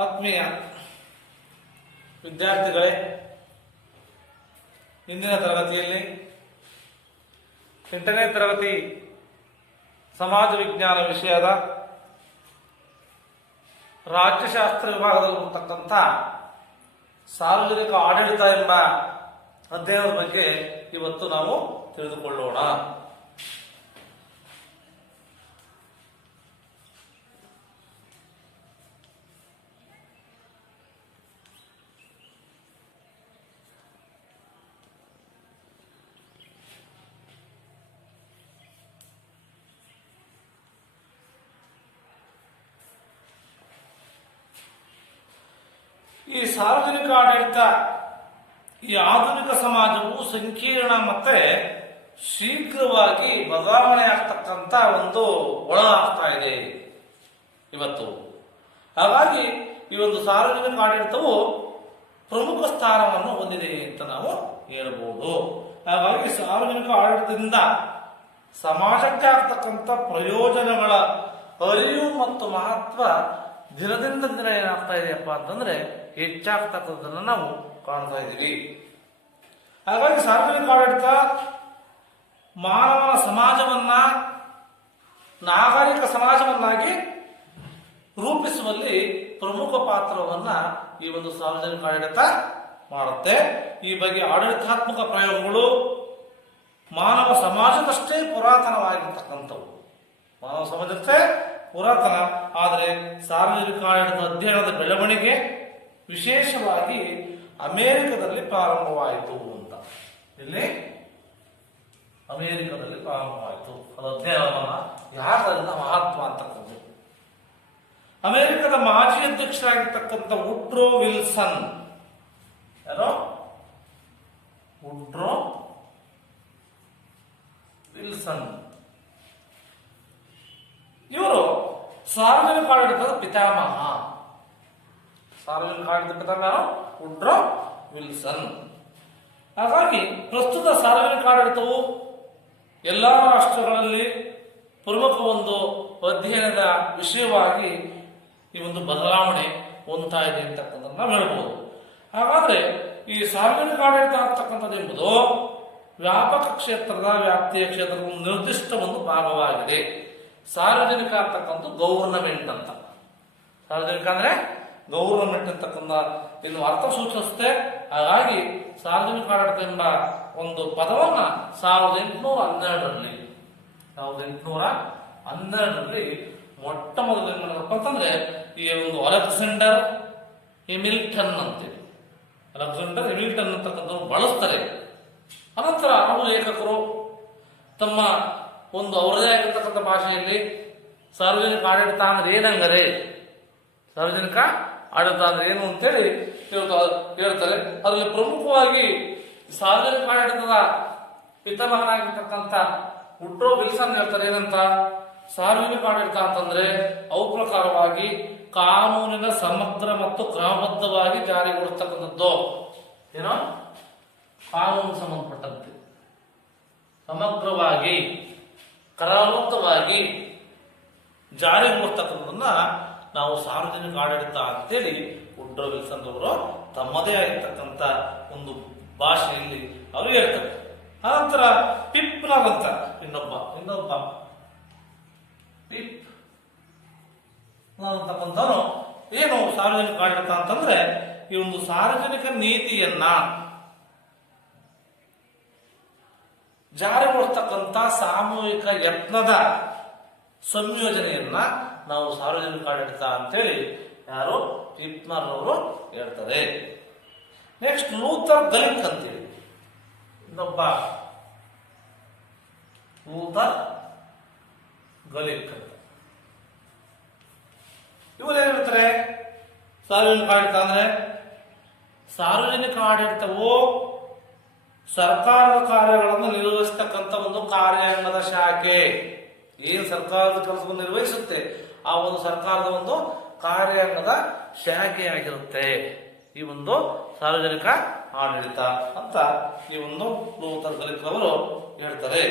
ಆತ್ಮೀಯ ವಿದ್ಯಾರ್ಥಿಗಳೇ, ಇಂದಿನ ತರಗತಿಯಲ್ಲಿ 8ನೇ ತರಗತಿ ಸಮಾಜ ವಿಜ್ಞಾನ ವಿಷಯದ ರಾಜ್ಯಶಾಸ್ತ್ರ ವಿಭಾಗದಲ್ಲಿರತಕ್ಕಂಥ ಸಾರ್ವಜನಿಕ ಆಡಳಿತ ಎಂಬ ಅಧ್ಯಯನದ ಬಗ್ಗೆ ಇವತ್ತು ನಾವು ತಿಳಿದುಕೊಳ್ಳೋಣ. ಈ ಸಾರ್ವಜನಿಕ ಆಡಳಿತ ಈ ಆಧುನಿಕ ಸಮಾಜವು ಸಂಕೀರ್ಣ ಮತ್ತೆ ಶೀಘ್ರವಾಗಿ ಬದಲಾವಣೆ ಆಗ್ತಕ್ಕಂಥ ಒಂದು ಒಳ ಆಗ್ತಾ ಇದೆ ಇವತ್ತು. ಹಾಗಾಗಿ ಈ ಒಂದು ಸಾರ್ವಜನಿಕ ಆಡಳಿತವು ಪ್ರಮುಖ ಸ್ಥಾನವನ್ನು ಹೊಂದಿದೆ ಅಂತ ನಾವು ಹೇಳಬಹುದು. ಹಾಗಾಗಿ ಸಾರ್ವಜನಿಕ ಆಡಳಿತದಿಂದ ಸಮಾಜಕ್ಕೆ ಆಗ್ತಕ್ಕಂಥ ಪ್ರಯೋಜನಗಳ ಅರಿವು ಮತ್ತು ಮಹತ್ವ ದಿನದಿಂದ ದಿನ ಏನಾಗ್ತಾ ಇದೆಯಪ್ಪ ಅಂತಂದ್ರೆ ಹೆಚ್ಚಾಗ್ತಕ್ಕಂಥದ್ದನ್ನು ನಾವು ಕಾಣ್ತಾ ಇದ್ದೀವಿ. ಹಾಗಾಗಿ ಸಾರ್ವಜನಿಕ ಆಡಳಿತ ಮಾನವನ ಸಮಾಜವನ್ನ ನಾಗರಿಕ ಸಮಾಜವನ್ನಾಗಿ ರೂಪಿಸುವಲ್ಲಿ ಪ್ರಮುಖ ಪಾತ್ರವನ್ನ ಈ ಒಂದು ಸಾರ್ವಜನಿಕ ಆಡಳಿತ ಮಾಡುತ್ತೆ. ಈ ಬಗ್ಗೆ ಆಡಳಿತಾತ್ಮಕ ಪ್ರಯೋಗಗಳು ಮಾನವ ಸಮಾಜದಷ್ಟೇ ಪುರಾತನವಾಗಿರ್ತಕ್ಕಂಥವು. ಮಾನವ ಸಮಾಜದಷ್ಟೇ ಪುರಾತನ. ಆದರೆ ಸಾರ್ವಜನಿಕ ಆಡಳಿತ ಅಧ್ಯಯನದ ಬೆಳವಣಿಗೆ ವಿಶೇಷವಾಗಿ ಅಮೆರಿಕದಲ್ಲಿ ಪ್ರಾರಂಭವಾಯಿತು ಅಂತ. ಇಲ್ಲಿ ಅಮೆರಿಕದಲ್ಲಿ ಪ್ರಾರಂಭವಾಯಿತು. ಅದು ಅಧ್ಯಯನವನ್ನ ಯಾಕಂದ್ರೆ ಮಹತ್ವ ಅಂತಕ್ಕಂಥದ್ದು. ಅಮೆರಿಕದ ಮಾಜಿ ಅಧ್ಯಕ್ಷರಾಗಿರ್ತಕ್ಕಂಥ ವುಡ್ರೋ ವಿಲ್ಸನ್, ಯಾರೋ ವುಡ್ರೋ ವಿಲ್ಸನ್, ಇವರು ಸಾರ್ವಜನಿಕ ಆಡಳಿತದ ಪಿತಾಮಹ. ಸಾರ್ವಜನಿಕ ಆಡಳಿತ ಪಿತಾಮಹ ವುಡ್ರೋ ವಿಲ್ಸನ್. ಹಾಗಾಗಿ ಪ್ರಸ್ತುತ ಸಾರ್ವಜನಿಕ ಆಡಳಿತವು ಎಲ್ಲಾ ರಾಷ್ಟ್ರಗಳಲ್ಲಿ ಪ್ರಮುಖ ಒಂದು ಅಧ್ಯಯನದ ವಿಷಯವಾಗಿ ಈ ಒಂದು ಬದಲಾವಣೆ ಹೊಂದ್ತಾ ಇದೆ ಅಂತಕ್ಕಂಥದ್ದನ್ನ ನಾವು ಹೇಳ್ಬೋದು. ಹಾಗಾದ್ರೆ ಈ ಸಾರ್ವಜನಿಕ ಆಡಳಿತ ಅಂತಕ್ಕಂಥದ್ದು ಎಂಬುದು ವ್ಯಾಪಕ ಕ್ಷೇತ್ರದ ವ್ಯಾಪ್ತಿಯ ಕ್ಷೇತ್ರದ ಒಂದು ನಿರ್ದಿಷ್ಟ ಒಂದು ಭಾಗವಾಗಿದೆ. ಸಾರ್ವಜನಿಕ ಅಂತಕ್ಕಂಥ ಗೌರ್ನಮೆಂಟ್ ಅಂತ. ಸಾರ್ವಜನಿಕ ಅಂದ್ರೆ ಗೌರ್ನಮೆಂಟ್ ಅಂತಕ್ಕಂಥ ಇನ್ನು ಅರ್ಥ ಸೂಚಿಸುತ್ತೆ. ಹಾಗಾಗಿ ಸಾರ್ವಜನಿಕ ಆಡಳಿತ ಎಂಬ ಒಂದು ಪದವನ್ನ 1812ರಲ್ಲಿ ಮೊಟ್ಟ ಮೊದಲು ಏನ್ ಮಾಡಿದ್ರಪ್ಪ ಅಂತಂದ್ರೆ ಈ ಒಂದು ಅಲೆಕ್ಸಾಂಡರ್ ಹೆಮಿಲ್ಟನ್ ಅಂತೇಳಿ ಅಲೆಕ್ಸಾಂಡರ್ ಹೆಮಿಲ್ಟನ್ ಅಂತಕ್ಕಂಥವ್ರು ಬಳಸ್ತಾರೆ. ಅನಂತರ ಹಲವು ಲೇಖಕರು ತಮ್ಮ ಒಂದು ಅವರದೇ ಆಗಿರ್ತಕ್ಕಂಥ ಭಾಷೆಯಲ್ಲಿ ಸಾರ್ವಜನಿಕ ಆಡಳಿತ ಅಂದ್ರೆ ಏನಂಗರೆ, ಸಾರ್ವಜನಿಕ ಆಡಳಿತ ಅಂದ್ರೆ ಏನು ಅಂತೇಳಿ ಹೇಳ್ತಾರೆ. ಅದರಲ್ಲಿ ಪ್ರಮುಖವಾಗಿ ಸಾರ್ವಜನಿಕ ಆಡಳಿತದ ಪಿತಾಮಹನಾಗಿರ್ತಕ್ಕಂಥ ವುಡ್ರೋ ವಿಲ್ಸನ್ ಹೇಳ್ತಾರೆ ಏನಂತ, ಸಾರ್ವಜನಿಕ ಆಡಳಿತ ಅಂತಂದ್ರೆ ಅವು ಪ್ರಕಾರವಾಗಿ ಕಾನೂನಿನ ಸಮಗ್ರ ಮತ್ತು ಕ್ರಮಬದ್ಧವಾಗಿ ಜಾರಿಗೊಳಿಸ್ತಕ್ಕಂಥದ್ದು. ಏನೋ ಕಾನೂನು ಸಂಬಂಧಪಟ್ಟಂತೆ ಸಮಗ್ರವಾಗಿ ಕ್ರಮಬದ್ಧವಾಗಿ ಜಾರಿಗೊಳಿಸ್ತಕ್ಕಂಥದನ್ನ ನಾವು ಸಾರ್ವಜನಿಕ ಆಡಳಿತ ಅಂತೇಳಿ ವುಡ್ರೋ ವಿಲ್ಸನ್ ಅವರು ತಮ್ಮದೇ ಆಗಿರ್ತಕ್ಕಂಥ ಒಂದು ಭಾಷೆಯಲ್ಲಿ ಅವರು ಹೇಳ್ತಾರೆ. ಅನಂತರ ಪಿಪ್ನರ್ ಅಂತ ಇನ್ನೊಬ್ಬ ಪಿಪ್ ಅಂತಕ್ಕಂಥವನು ಏನು ಸಾರ್ವಜನಿಕ ಆಡಳಿತ ಅಂತಂದ್ರೆ ಈ ಒಂದು ಸಾರ್ವಜನಿಕ ನೀತಿಯನ್ನ ಜಾರಿಗೊಳಿಸ್ತಕ್ಕಂಥ ಸಾಮೂಹಿಕ ಯತ್ನದ ಸಂಯೋಜನೆಯನ್ನ ನಾವು ಸಾರ್ವಜನಿಕ ಆಡಳಿತ ಅಂತೇಳಿ ಯಾರು ಪಿಪ್ನರ್ ಅವರು ಹೇಳ್ತಾರೆ. ನೆಕ್ಸ್ಟ್ ಲೂಥರ್ ಗಲಿಕ್ ಅಂತೇಳಿ ಇನ್ನೊಬ್ಬ ಲೂಥರ್ ಗಲಿಕ್ ಅಂತ. ಇವರು ಏನ್ ಹೇಳ್ತಾರೆ, ಸಾರ್ವಜನಿಕ ಆಡಳಿತ ಅಂದ್ರೆ ಸಾರ್ವಜನಿಕ ಆಡಳಿತವು ಸರ್ಕಾರದ ಕಾರ್ಯಗಳನ್ನು ನಿರ್ವಹಿಸತಕ್ಕಂಥ ಒಂದು ಕಾರ್ಯಾಂಗದ ಶಾಖೆ. ಏನ್ ಸರ್ಕಾರದ ಕೆಲಸವನ್ನು ನಿರ್ವಹಿಸುತ್ತೆ ಆ ಒಂದು ಸರ್ಕಾರದ ಒಂದು ಕಾರ್ಯಾಂಗದ ಶಾಖೆಯಾಗಿರುತ್ತೆ ಈ ಒಂದು ಸಾರ್ವಜನಿಕ ಆಡಳಿತ ಅಂತ ಈ ಒಂದು ಲೂಥರ್ ಗಲಿಕ್ ಅವರು ಹೇಳ್ತಾರೆ.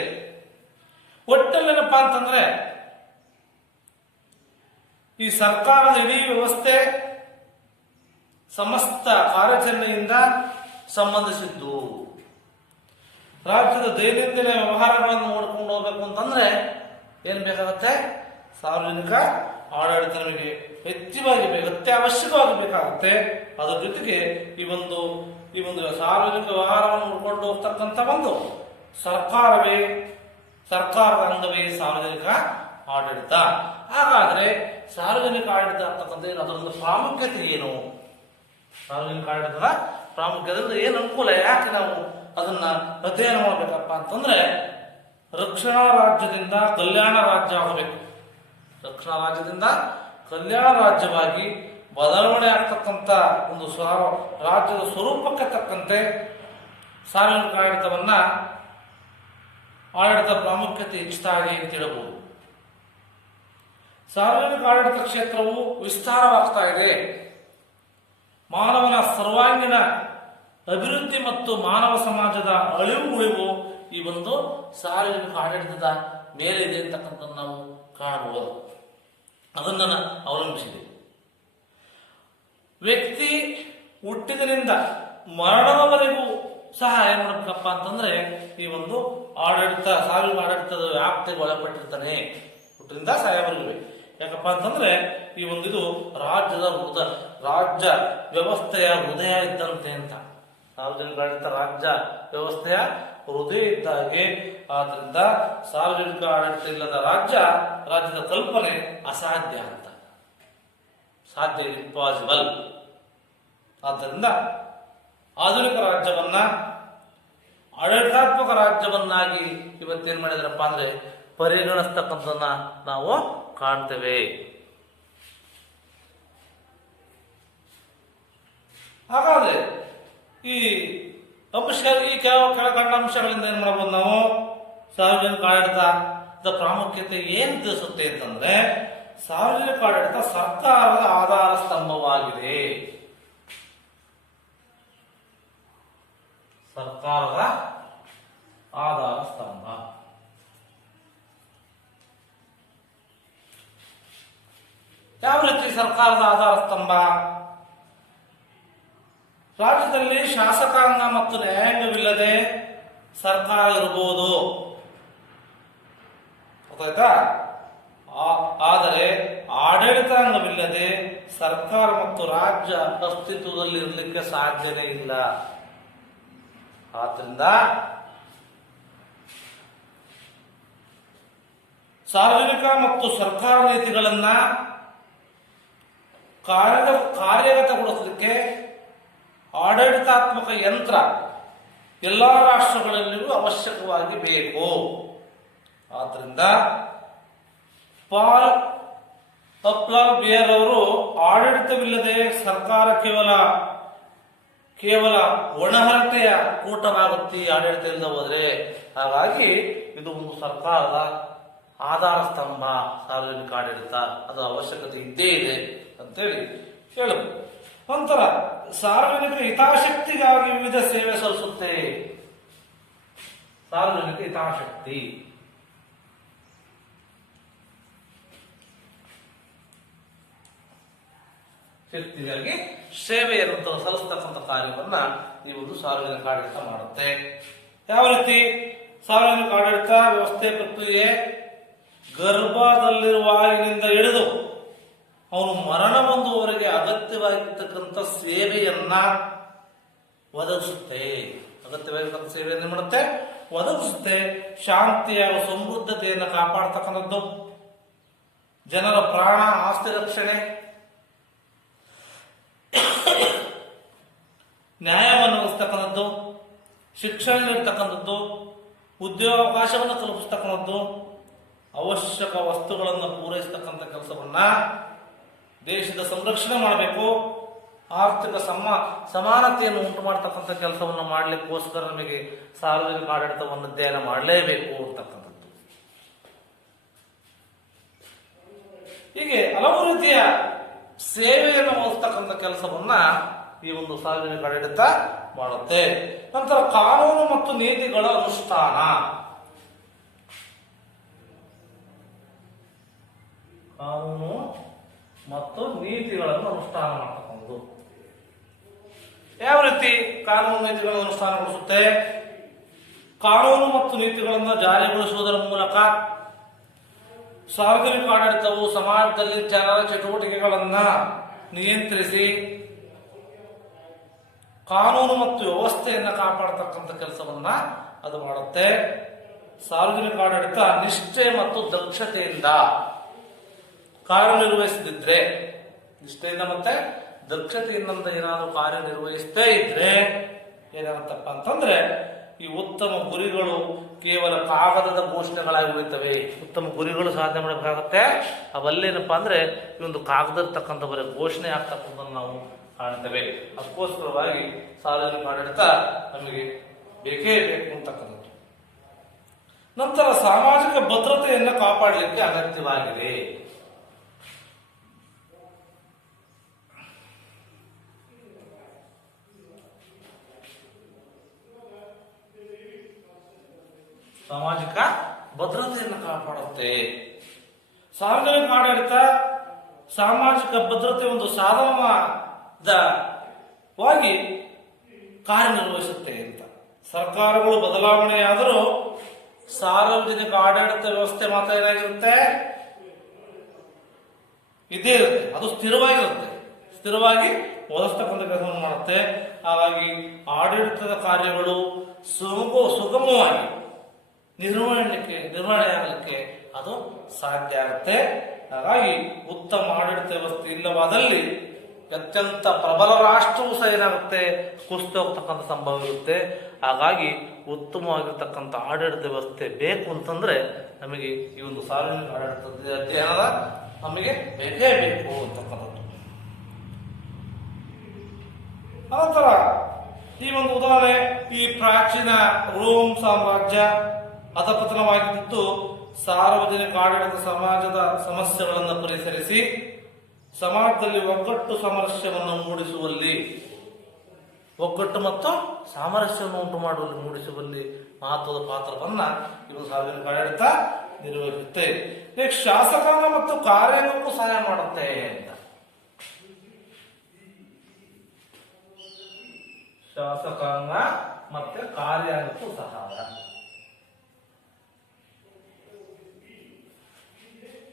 ಒಟ್ಟಲ್ಲೇನಪ್ಪಾ ಅಂತಂದ್ರೆ ಈ ಸರ್ಕಾರದ ಇಡೀ ವ್ಯವಸ್ಥೆ ಸಮಸ್ತ ಕಾರ್ಯಾಚರಣೆಯಿಂದ ಸಂಬಂಧಿಸಿದ್ದು. ರಾಜ್ಯದ ದೈನಂದಿನ ವ್ಯವಹಾರಗಳನ್ನು ನೋಡ್ಕೊಂಡು ಹೋಗ್ಬೇಕು ಅಂತಂದ್ರೆ ಏನ್ ಬೇಕಾಗುತ್ತೆ? ಸಾರ್ವಜನಿಕ ಆಡಳಿತ ನಮಗೆ ಅತ್ಯವಶ್ಯಕವಾಗಿ ಬೇಕಾಗುತ್ತೆ. ಅದರ ಜೊತೆಗೆ ಈ ಒಂದು ಸಾರ್ವಜನಿಕ ವ್ಯವಹಾರವನ್ನು ನೋಡ್ಕೊಂಡು ಹೋಗ್ತಕ್ಕಂಥ ಒಂದು ಸರ್ಕಾರದ ಅಂಗವೇ ಸಾರ್ವಜನಿಕ ಆಡಳಿತ. ಹಾಗಾದ್ರೆ ಸಾರ್ವಜನಿಕ ಆಡಳಿತ ಆಗ್ತಕ್ಕಂಥ ಅದರೊಂದು ಪ್ರಾಮುಖ್ಯತೆ ಏನು? ಸಾರ್ವಜನಿಕ ಆಡಳಿತದ ಪ್ರಾಮುಖ್ಯತೆ ಏನು ಅನುಕೂಲ? ಯಾಕೆ ನಾವು ಅದನ್ನ ಅಧ್ಯಯನ ಮಾಡಬೇಕಪ್ಪ ಅಂತಂದ್ರೆ, ರಕ್ಷಣಾ ರಾಜ್ಯದಿಂದ ಕಲ್ಯಾಣ ರಾಜ್ಯ ಆಗಬೇಕು. ರಕ್ಷಣಾ ರಾಜ್ಯದಿಂದ ಕಲ್ಯಾಣ ರಾಜ್ಯವಾಗಿ ಬದಲಾವಣೆ ಆಗ್ತಕ್ಕಂಥ ಒಂದು ರಾಜ್ಯದ ಸ್ವರೂಪಕ್ಕೆ ತಕ್ಕಂತೆ ಸಾರ್ವಜನಿಕ ಆಡಳಿತ ಪ್ರಾಮುಖ್ಯತೆ ಹೆಚ್ಚುತ್ತಾ ಇದೆ ಅಂತ ಹೇಳಬಹುದು. ಸಾರ್ವಜನಿಕ ಆಡಳಿತ ಕ್ಷೇತ್ರವು ವಿಸ್ತಾರವಾಗ್ತಾ ಇದೆ. ಮಾನವನ ಸರ್ವಾಂಗೀಣ ಅಭಿವೃದ್ಧಿ ಮತ್ತು ಮಾನವ ಸಮಾಜದ ಉಳಿವು ಈ ಒಂದು ಸಾರ್ವಜನಿಕ ಆಡಳಿತದ ಮೇಲಿದೆ ಅಂತಕ್ಕಂಥ ನಾವು ಕಾಣಬಹುದು. ಅದನ್ನ ಅವಲಂಬಿಸಿದೆ. ವ್ಯಕ್ತಿ ಹುಟ್ಟಿದರಿಂದ ಮರಣದವರೆಗೂ ಸಹ ಏನ್ ಮಾಡಬೇಕಪ್ಪ ಅಂತಂದ್ರೆ ಈ ಒಂದು ಸಾರ್ವಜನಿಕ ಆಡಳಿತದ ವ್ಯಾಪ್ತಿಗೆ ಒಳಪಟ್ಟಿರ್ತಾನೆ. ಹುಟ್ಟಿನಿಂದ ಸಾಯವರೆಗೂ. ಯಾಕಪ್ಪ ಅಂತಂದ್ರೆ ಇದು ರಾಜ್ಯ ವ್ಯವಸ್ಥೆಯ ಹೃದಯ ಇದ್ದಂತೆ ಅಂತ. ಸಾರ್ವಜನಿಕ ಆಡಳಿತ ರಾಜ್ಯ ವ್ಯವಸ್ಥೆಯ ಹೃದಯ ಇದ್ದಾಗೆ. ಆದ್ರಿಂದ ಸಾರ್ವಜನಿಕ ಆಡಳಿತ ಇಲ್ಲದ ರಾಜ್ಯದ ಕಲ್ಪನೆ ಅಸಾಧ್ಯ ಅಂತ. ಸಾಧ್ಯ, ಇಂಪಾಸಿಬಲ್. ಆದ್ದರಿಂದ ಆಧುನಿಕ ರಾಜ್ಯವನ್ನ ಆಡಳಿತಾತ್ಮಕ ರಾಜ್ಯವನ್ನಾಗಿ ಇವತ್ತೇನ್ ಮಾಡಿದ್ರಪ್ಪ ಅಂದ್ರೆ ಪರಿಗಣಿಸ್ತಕ್ಕಂಥದನ್ನ ನಾವು ಕಾಣ್ತೇವೆ. ಹಾಗಾದ್ರೆ ಈ ಕೆಳಕಂಡ ಅಂಶಗಳಿಂದ ಏನ್ ಮಾಡಬಹುದು ನಾವು? ಸಾರ್ವಜನಿಕ ಆಡಳಿತದ ಪ್ರಾಮುಖ್ಯತೆ ಏನ್ ತಿಳಿಸುತ್ತೆ ಅಂತಂದ್ರೆ, ಸಾರ್ವಜನಿಕ ಆಡಳಿತ ಸರ್ಕಾರದ ಆಧಾರ ಸ್ತಂಭವಾಗಿದೆ. ಸರ್ಕಾರದ ಆಧಾರ ಸ್ತಂಭ. ಯಾವ ರೀತಿ ಸರ್ಕಾರದ ಆಧಾರ ಸ್ತಂಭ? ರಾಜ್ಯದಲ್ಲಿ ಶಾಸಕಾಂಗ ಮತ್ತು ನ್ಯಾಯಾಂಗವಿಲ್ಲದೆ ಸರ್ಕಾರ ಇರಬಹುದು, ಗೊತ್ತಾಯ್ತಾ? ಆದರೆ ಆಡಳಿತಾಂಗವಿಲ್ಲದೆ ಸರ್ಕಾರ ಮತ್ತು ರಾಜ್ಯ ಅಸ್ತಿತ್ವದಲ್ಲಿ ಇರಲಿಕ್ಕೆ ಸಾಧ್ಯನೇ ಇಲ್ಲ. ಆದ್ರಿಂದ ಸಾರ್ವಜನಿಕ ಮತ್ತು ಸರ್ಕಾರ ನೀತಿಗಳನ್ನ ಕಾರ್ಯಗತಗೊಳಿಸಲಿಕ್ಕೆ ಆಡಳಿತಾತ್ಮಕ ಯಂತ್ರ ಎಲ್ಲಾ ರಾಷ್ಟ್ರಗಳಲ್ಲಿಯೂ ಅವಶ್ಯಕವಾಗಿ ಬೇಕು. ಆದ್ರಿಂದ ಪಾಲ್ ಬಿಯರ್ ಅವರು ಆಡಳಿತವಿಲ್ಲದೆ ಸರ್ಕಾರ ಕೇವಲ ಒಣಹರಟೆಯ ಕೂಟವಾಗುತ್ತೆ ಆಡಳಿತ ಇಲ್ಲದೆ ಹೋದ್ರೆ. ಹಾಗಾಗಿ ಇದು ಒಂದು ಸರ್ಕಾರದ ಆಧಾರ ಸ್ತಂಭ. ಸಾರ್ವಜನಿಕ ಆಡಳಿತ ಅದು ಅವಶ್ಯಕತೆ ಇದ್ದೇ ಇದೆ ಅಂತೇಳಿ ಹೇಳಬಹುದು. ನಂತರ ಸಾರ್ವಜನಿಕ ಹಿತಾಸಕ್ತಿಗಾಗಿ ವಿವಿಧ ಸೇವೆ ಸಲ್ಲಿಸುತ್ತೆ. ಸಾರ್ವಜನಿಕ ಹಿತಾಸಕ್ತಿ ಶಕ್ತಿಗಾಗಿ ಸೇವೆಯನ್ನು ಸಲ್ಲಿಸತಕ್ಕಂಥ ಕಾರ್ಯವನ್ನ ಈ ಒಂದು ಸಾರ್ವಜನಿಕ ಆಡಳಿತ ಮಾಡುತ್ತೆ. ಯಾವ ರೀತಿ ಸಾರ್ವಜನಿಕ ಆಡಳಿತ ವ್ಯವಸ್ಥೆ ಪ್ರಕ್ರಿಯೆ? ಗರ್ಭದಲ್ಲಿರುವ ಆಗಿನಿಂದ ಹಿಡಿದು ಅವನು ಮರಣ ಹೊಂದುವವರೆಗೆ ಅಗತ್ಯವಾಗಿರ್ತಕ್ಕಂಥ ಸೇವೆಯನ್ನ ಒದಗಿಸುತ್ತೆ. ಅಗತ್ಯವಾಗಿರ್ತಕ್ಕಂಥ ಸೇವೆಯನ್ನು ಮಾಡುತ್ತೆ, ಒದಗಿಸುತ್ತೆ. ಶಾಂತಿಯ ಸಮೃದ್ಧತೆಯನ್ನು ಕಾಪಾಡತಕ್ಕಂಥದ್ದು, ಜನರ ಪ್ರಾಣ ಆಸ್ತಿ ರಕ್ಷಣೆ, ನ್ಯಾಯವನ್ನು ಒದಗಿಸ್ತಕ್ಕಂಥದ್ದು, ಶಿಕ್ಷಣ ನೀಡತಕ್ಕಂಥದ್ದು, ಉದ್ಯೋಗಾವಕಾಶವನ್ನು ಕಲ್ಪಿಸ್ತಕ್ಕಂಥದ್ದು, ಅವಶ್ಯಕ ವಸ್ತುಗಳನ್ನು ಪೂರೈಸತಕ್ಕಂಥ ಕೆಲಸವನ್ನ ದೇಶದ ಸಂರಕ್ಷಣೆ ಮಾಡಬೇಕು. ಆರ್ಥಿಕ ಸಮಾನತೆಯನ್ನು ಉಂಟು ಮಾಡತಕ್ಕಂಥ ಕೆಲಸವನ್ನು ಮಾಡಲಿಕ್ಕೋಸ್ಕರ ನಮಗೆ ಸಾರ್ವಜನಿಕ ಆಡಳಿತವನ್ನು ಅಧ್ಯಯನ ಮಾಡಲೇಬೇಕು ಅಂತಕ್ಕಂಥದ್ದು. ಹೀಗೆ ಹಲವು ರೀತಿಯ ಸೇವೆಯನ್ನು ಒದಗಿಸ್ತಕ್ಕಂಥ ಕೆಲಸವನ್ನ ಈ ಒಂದು ಸಾರ್ವಜನಿಕ ಆಡಳಿತ ಮಾಡುತ್ತೆ. ನಂತರ ಕಾನೂನು ಮತ್ತು ನೀತಿಗಳ ಅನುಷ್ಠಾನ. ಕಾನೂನು ಮತ್ತು ನೀತಿಗಳನ್ನು ಅನುಷ್ಠಾನ ಮಾಡತಕ್ಕಂಥದ್ದು. ಯಾವ ರೀತಿ ಕಾನೂನು ನೀತಿಗಳನ್ನು ಅನುಷ್ಠಾನಗೊಳಿಸುತ್ತೆ? ಕಾನೂನು ಮತ್ತು ನೀತಿಗಳನ್ನು ಜಾರಿಗೊಳಿಸುವುದರ ಮೂಲಕ ಸಾರ್ವಜನಿಕ ಆಡಳಿತವು ಸಮಾಜದಲ್ಲಿ ಜನರ ಚಟುವಟಿಕೆಗಳನ್ನು ನಿಯಂತ್ರಿಸಿ ಕಾನೂನು ಮತ್ತು ವ್ಯವಸ್ಥೆಯನ್ನು ಕಾಪಾಡತಕ್ಕಂಥ ಕೆಲಸವನ್ನ ಅದು ಮಾಡುತ್ತೆ. ಸಾರ್ವಜನಿಕ ಆಡಳಿತ ನಿಷ್ಠೆ ಮತ್ತು ದಕ್ಷತೆಯಿಂದ ಕಾರ್ಯನಿರ್ವಹಿಸದಿದ್ರೆ, ನಿಷ್ಠೆಯಿಂದ ಮತ್ತೆ ದಕ್ಷತೆಯಿಂದ ಏನಾದರೂ ಕಾರ್ಯನಿರ್ವಹಿಸದೇ ಇದ್ರೆ ಏನಾಗುತ್ತಪ್ಪ ಅಂತಂದ್ರೆ ಈ ಉತ್ತಮ ಗುರಿಗಳು ಕೇವಲ ಕಾಗದದ ಘೋಷಣೆಗಳಾಗಿ ಉಳಿತವೆ. ಉತ್ತಮ ಗುರಿಗಳು ಸಾಧನೆ ಮಾಡಬೇಕಾಗುತ್ತೆ, ಅವಲ್ಲೇನಪ್ಪ ಅಂದ್ರೆ ಈ ಒಂದು ಕಾಗದರ್ತಕ್ಕಂಥ ಬರೀ ಘೋಷಣೆ ಆಗ್ತಕ್ಕಂಥದ್ದು ನಾವು ಕಾಣ್ತೇವೆ. ಅದಕ್ಕೋಸ್ಕರವಾಗಿ ಸಾರ್ವಜನಿಕ ಆಡಳಿತ ನಮಗೆ ಬೇಕೇ ಬೇಕು ಅಂತಕ್ಕಂಥದ್ದು. ನಂತರ ಸಾಮಾಜಿಕ ಭದ್ರತೆಯನ್ನು ಕಾಪಾಡಲಿಕ್ಕೆ ಅಗತ್ಯವಾಗಿದೆ. ಸಾಮಾಜಿಕ ಭದ್ರತೆಯನ್ನು ಕಾಪಾಡುತ್ತೆ. ಸಾರ್ವಜನಿಕ ಆಡಳಿತ ಸಾಮಾಜಿಕ ಭದ್ರತೆ ಒಂದು ಸಾಧನವಾಗಿ ಕಾರ್ಯನಿರ್ವಹಿಸುತ್ತೆ ಅಂತ. ಸರ್ಕಾರಗಳು ಬದಲಾವಣೆಯಾದರೂ ಸಾರ್ವಜನಿಕ ಆಡಳಿತ ವ್ಯವಸ್ಥೆ ಮಾತ್ರ ಏನಾಗಿರುತ್ತೆ, ಇದೇ ಇರುತ್ತೆ. ಅದು ಸ್ಥಿರವಾಗಿ ಒದಗಿಸ್ತಕ್ಕಂಥ ಕೆಲಸವನ್ನು ಮಾಡುತ್ತೆ. ಹಾಗಾಗಿ ಆಡಳಿತದ ಕಾರ್ಯಗಳು ಸುಗಮವಾಗಿ ನಿರ್ವಹಣೆ ಆಗಲಿಕ್ಕೆ ಅದು ಸಾಧ್ಯ ಆಗುತ್ತೆ. ಹಾಗಾಗಿ ಉತ್ತಮ ಆಡಳಿತ ವ್ಯವಸ್ಥೆ ಇಲ್ಲವಾದಲ್ಲಿ ಅತ್ಯಂತ ಪ್ರಬಲ ರಾಷ್ಟ್ರವೂ ಸಹ ಏನಾಗುತ್ತೆ, ಕುಸಿದು ಹೋಗ್ತಕ್ಕಂಥ ಸಂಭವ ಇರುತ್ತೆ. ಹಾಗಾಗಿ ಉತ್ತಮವಾಗಿರ್ತಕ್ಕಂಥ ಆಡಳಿತ ವ್ಯವಸ್ಥೆ ಬೇಕು ಅಂತಂದ್ರೆ ನಮಗೆ ಈ ಒಂದು ಸಾರ್ವಜನಿಕ ಆಡಳಿತದ ಅಧ್ಯಯನ ನಮಗೆ ಬೇಕೇ ಬೇಕು ಅಂತಕ್ಕಂಥದ್ದು. ಅನಂತರ ಈ ಒಂದು ಉದಾಹರಣೆ, ಈ ಪ್ರಾಚೀನ ರೋಮ್ ಸಾಮ್ರಾಜ್ಯ ಅಧಪತನವಾಗಿದ್ದು ಸಾರ್ವಜನಿಕ ಆಡಳಿತ ಸಮಾಜದ ಸಮಸ್ಯೆಗಳನ್ನು ಪರಿಹರಿಸಿ ಸಮಾಜದಲ್ಲಿ ಒಗ್ಗಟ್ಟು ಸಾಮರಸ್ಯವನ್ನು ಮೂಡಿಸುವಲ್ಲಿ, ಒಗ್ಗಟ್ಟು ಮತ್ತು ಸಾಮರಸ್ಯವನ್ನು ಉಂಟು ಮಾಡುವಲ್ಲಿ ಮೂಡಿಸುವಲ್ಲಿ ಮಹತ್ವದ ಪಾತ್ರವನ್ನ ಇವು ಸಾರ್ವಜನಿಕ ಆಡಳಿತ ನಿರ್ವಹಿಸುತ್ತೆ. ಶಾಸಕಾಂಗ ಮತ್ತು ಕಾರ್ಯಾಂಗಕ್ಕೂ ಸಹಾಯ ಮಾಡುತ್ತೆ ಅಂತ. ಶಾಸಕಾಂಗ ಮತ್ತೆ ಕಾರ್ಯಾಂಗಕ್ಕೂ ಸಹಾಯ.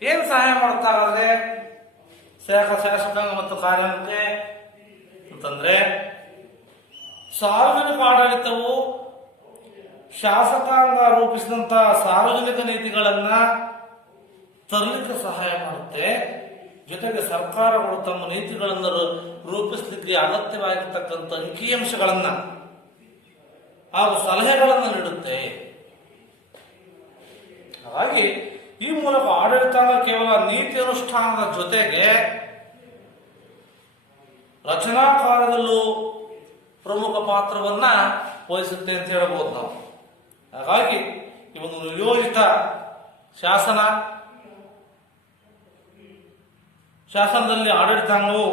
ಏನ್ ಸಹಾಯ ಮಾಡುತ್ತಾರೆ ಶಾಸಕಾಂಗ ಮತ್ತು ಕಾರ್ಯಾಂಗಕ್ಕೆ ಅಂತಂದ್ರೆ, ಸಾರ್ವಜನಿಕ ಆಡಳಿತವು ಶಾಸಕಾಂಗ ರೂಪಿಸಿದಂತಹ ಸಾರ್ವಜನಿಕ ನೀತಿಗಳನ್ನ ತರಲಿಕ್ಕೆ ಸಹಾಯ ಮಾಡುತ್ತೆ. ಜೊತೆಗೆ ಸರ್ಕಾರಗಳು ತಮ್ಮ ನೀತಿಗಳನ್ನು ರೂಪಿಸಲಿಕ್ಕೆ ಅಗತ್ಯವಾಗಿರ್ತಕ್ಕಂಥ ಅಂಕಿಅಂಶಗಳನ್ನ ಹಾಗೂ ಸಲಹೆಗಳನ್ನು ನೀಡುತ್ತೆ. ಹಾಗಾಗಿ ಈ ಮೂಲಕ ಆಡಳಿತಾಂಗ ಕೇವಲ ನೀತಿ ಅನುಷ್ಠಾನದ ಜೊತೆಗೆ ರಚನಾ ಕಾರ್ಯದಲ್ಲೂ ಪ್ರಮುಖ ಪಾತ್ರವನ್ನ ವಹಿಸುತ್ತೆ ಅಂತ ಹೇಳಬಹುದು ನಾವು. ಹಾಗಾಗಿ ಈ ಒಂದು ನಿಯೋಜಿತ ಶಾಸನದಲ್ಲಿ ಆಡಳಿತಾಂಗವು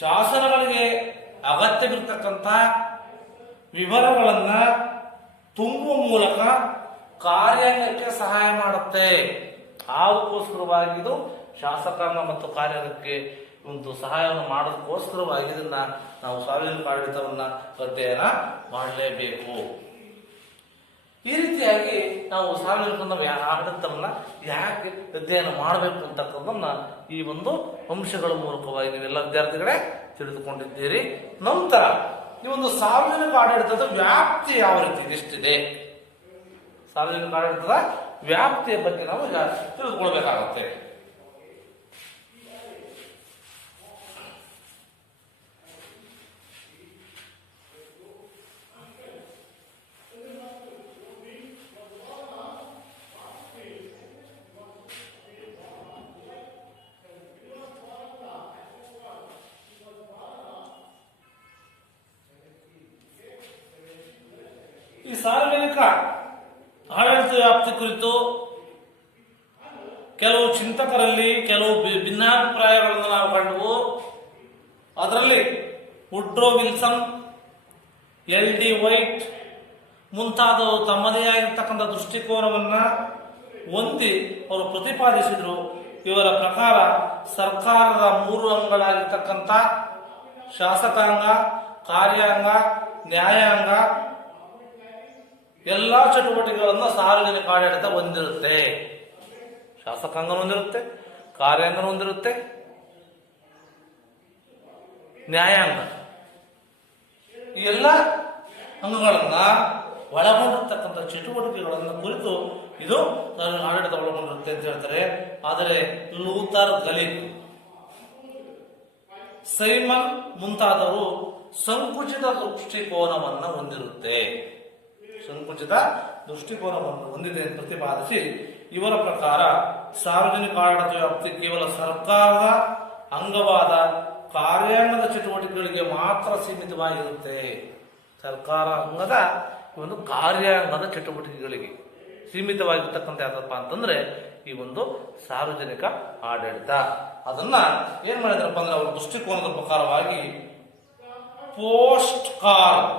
ಶಾಸನಗಳಿಗೆ ಅಗತ್ಯವಿರತಕ್ಕಂಥ ವಿವರಗಳನ್ನ ತುಂಬುವ ಮೂಲಕ ಕಾರ್ಯಾಂಗಕ್ಕೆ ಸಹಾಯ ಮಾಡುತ್ತೆ. ಅದಕ್ಕೋಸ್ಕರವಾಗಿ ಇದು ಶಾಸಕಾಂಗ ಮತ್ತು ಕಾರ್ಯಾಂಗಕ್ಕೆ ಒಂದು ಸಹಾಯವನ್ನು ಮಾಡೋದಕ್ಕೋಸ್ಕರವಾಗಿ ಇದನ್ನ ನಾವು ಸಾರ್ವಜನಿಕ ಆಡಳಿತವನ್ನ ಅಧ್ಯಯನ ಮಾಡಲೇಬೇಕು. ಈ ರೀತಿಯಾಗಿ ನಾವು ಸಾರ್ವಜನಿಕ ಆಡಳಿತವನ್ನ ಯಾಕೆ ಅಧ್ಯಯನ ಮಾಡಬೇಕು ಅಂತಕ್ಕಂಥದ್ದನ್ನ ಈ ಒಂದು ಅಂಶಗಳ ಮೂಲಕವಾಗಿ ನೀವೆಲ್ಲ ವಿದ್ಯಾರ್ಥಿಗಳೇ ತಿಳಿದುಕೊಂಡಿದ್ದೀರಿ. ನಂತರ ಈ ಒಂದು ಸಾರ್ವಜನಿಕ ಆಡಳಿತದ ವ್ಯಾಪ್ತಿ ಯಾವ ರೀತಿ ಎಷ್ಟಿದೆ, ಸಾರ್ವಜನಿಕ ಆಡಳಿತದ ವ್ಯಾಪ್ತಿಯ ಬಗ್ಗೆ ನಾವು ಈಗ ತಿಳಿದುಕೊಳ್ಬೇಕಾಗುತ್ತೆ. ಈ ಸಾರ್ವಜನಿಕ ಆಡಳಿತ ವ್ಯಾಪ್ತಿ ಕುರಿತು ಕೆಲವು ಚಿಂತಕರಲ್ಲಿ ಕೆಲವು ಭಿನ್ನಾಭಿಪ್ರಾಯಗಳನ್ನು ನಾವು ಕಂಡವು. ಅದರಲ್ಲಿ ವುಡ್ರೋ ವಿಲ್ಸನ್, LD ವೈಟ್ ಮುಂತಾದವರು ತಮ್ಮದೇ ಆಗಿರ್ತಕ್ಕಂಥ ದೃಷ್ಟಿಕೋನವನ್ನ ಹೊಂದಿ ಅವರು ಪ್ರತಿಪಾದಿಸಿದರು. ಇವರ ಪ್ರಕಾರ ಸರ್ಕಾರದ 3 ಅಂಗಗಳಾಗಿರ್ತಕ್ಕಂಥ ಶಾಸಕಾಂಗ, ಕಾರ್ಯಾಂಗ, ನ್ಯಾಯಾಂಗ ಎಲ್ಲ ಚಟುವಟಿಕೆಗಳನ್ನ ಸಾರ್ವಜನಿಕ ಆಡಳಿತ ಹೊಂದಿರುತ್ತೆ. ಶಾಸಕಾಂಗ ಹೊಂದಿರುತ್ತೆ, ಕಾರ್ಯಾಂಗ ಹೊಂದಿರುತ್ತೆ, ನ್ಯಾಯಾಂಗ. ಈ ಎಲ್ಲ ಅಂಗಗಳನ್ನ ಒಳಗೊಂಡಿರ್ತಕ್ಕಂಥ ಚಟುವಟಿಕೆಗಳನ್ನು ಕುರಿತು ಇದು ಆಡಳಿತ ಒಳಗೊಂಡಿರುತ್ತೆ ಅಂತ ಹೇಳ್ತಾರೆ. ಆದರೆ ಲೂಥರ್, ಗಲಿಗ್, ಸೈಮನ್ ಮುಂತಾದವರು ಸಂಕುಚಿತ ದೃಷ್ಟಿಕೋನವನ್ನು ಹೊಂದಿರುತ್ತೆ. ಸಂಕುಚಿತ ದೃಷ್ಟಿಕೋನವನ್ನು ಹೊಂದಿದೆ ಎಂದು ಪ್ರತಿಪಾದಿಸಿ ಇವರ ಪ್ರಕಾರ ಸಾರ್ವಜನಿಕ ಆಡಳಿತ ವ್ಯಾಪ್ತಿ ಕೇವಲ ಸರ್ಕಾರದ ಅಂಗವಾದ ಕಾರ್ಯಾಂಗದ ಚಟುವಟಿಕೆಗಳಿಗೆ ಮಾತ್ರ ಸೀಮಿತವಾಗಿರುತ್ತೆ. ಸರ್ಕಾರ ಅಂಗದ ಒಂದು ಕಾರ್ಯಾಂಗದ ಚಟುವಟಿಕೆಗಳಿಗೆ ಸೀಮಿತವಾಗಿರ್ತಕ್ಕಂಥ ಯಾಕಪ್ಪ ಅಂತಂದ್ರೆ ಈ ಒಂದು ಸಾರ್ವಜನಿಕ ಆಡಳಿತ. ಅದನ್ನ ಏನ್ ಮಾಡಿದ್ರಪ್ಪ ಅಂದ್ರೆ ಅವರ ದೃಷ್ಟಿಕೋನದ ಪ್ರಕಾರವಾಗಿ ಪೋಸ್ಟ್ ಕಾರ್ನ್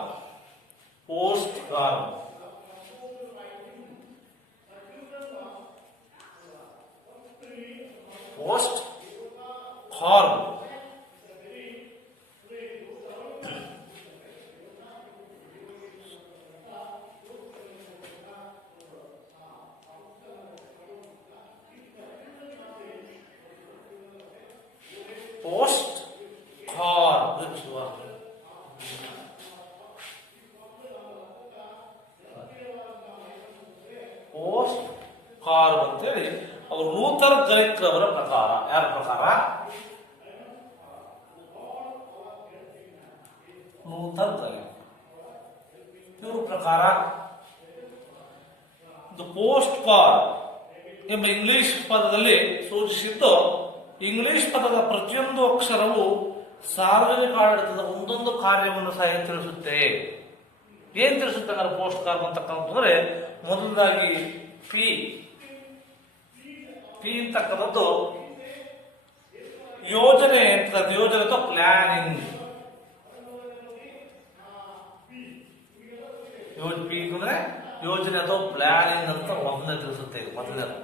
ಅಂತೇಳಿ ಅವರು ಲೂಥರ್, ಗಲಿಗ್ ಅವರ ಪ್ರಕಾರ. ಯಾರ ಪ್ರಕಾರ? ಲೂಥರ್, ಗಲಿಗ್ ಇವರ ಪ್ರಕಾರ ಪೋಸ್ಟ್ ಕಾರ್ಡ್ ಎಂಬ ಇಂಗ್ಲಿಷ್ ಪದದಲ್ಲಿ ಸೂಚಿಸಿದ್ದು, ಇಂಗ್ಲಿಷ್ ಪದದ ಪ್ರತಿಯೊಂದು ಅಕ್ಷರವು ಸಾರ್ವಜನಿಕ ಆಡಳಿತದ ಒಂದೊಂದು ಕಾರ್ಯವನ್ನು ಸಹ ತಿಳಿಸುತ್ತೆ. ಏನ್ ತಿಳಿಸುತ್ತೆ ಅಂದ್ರೆ ಪೋಸ್ಟ್ ಕಾರ್ಡ್ ಅಂತಕ್ಕಂಥದ್ರೆ ಮೊದಲದಾಗಿ ಪಿ ಅಂತಕ್ಕಂಥದ್ದು ಯೋಜನೆ ಅಂತ, ಯೋಜನೆ ಅಥವಾ ಪ್ಲಾನಿಂಗ್. ಪಿ ಅಂದ್ರೆ ಯೋಜನೆ ಅಥವಾ ಪ್ಲಾನಿಂಗ್ ಅಂತ ಮೊದಲನೇ ತಿಳಿಸುತ್ತೆ. ಇದು ಮೊದಲನೇ.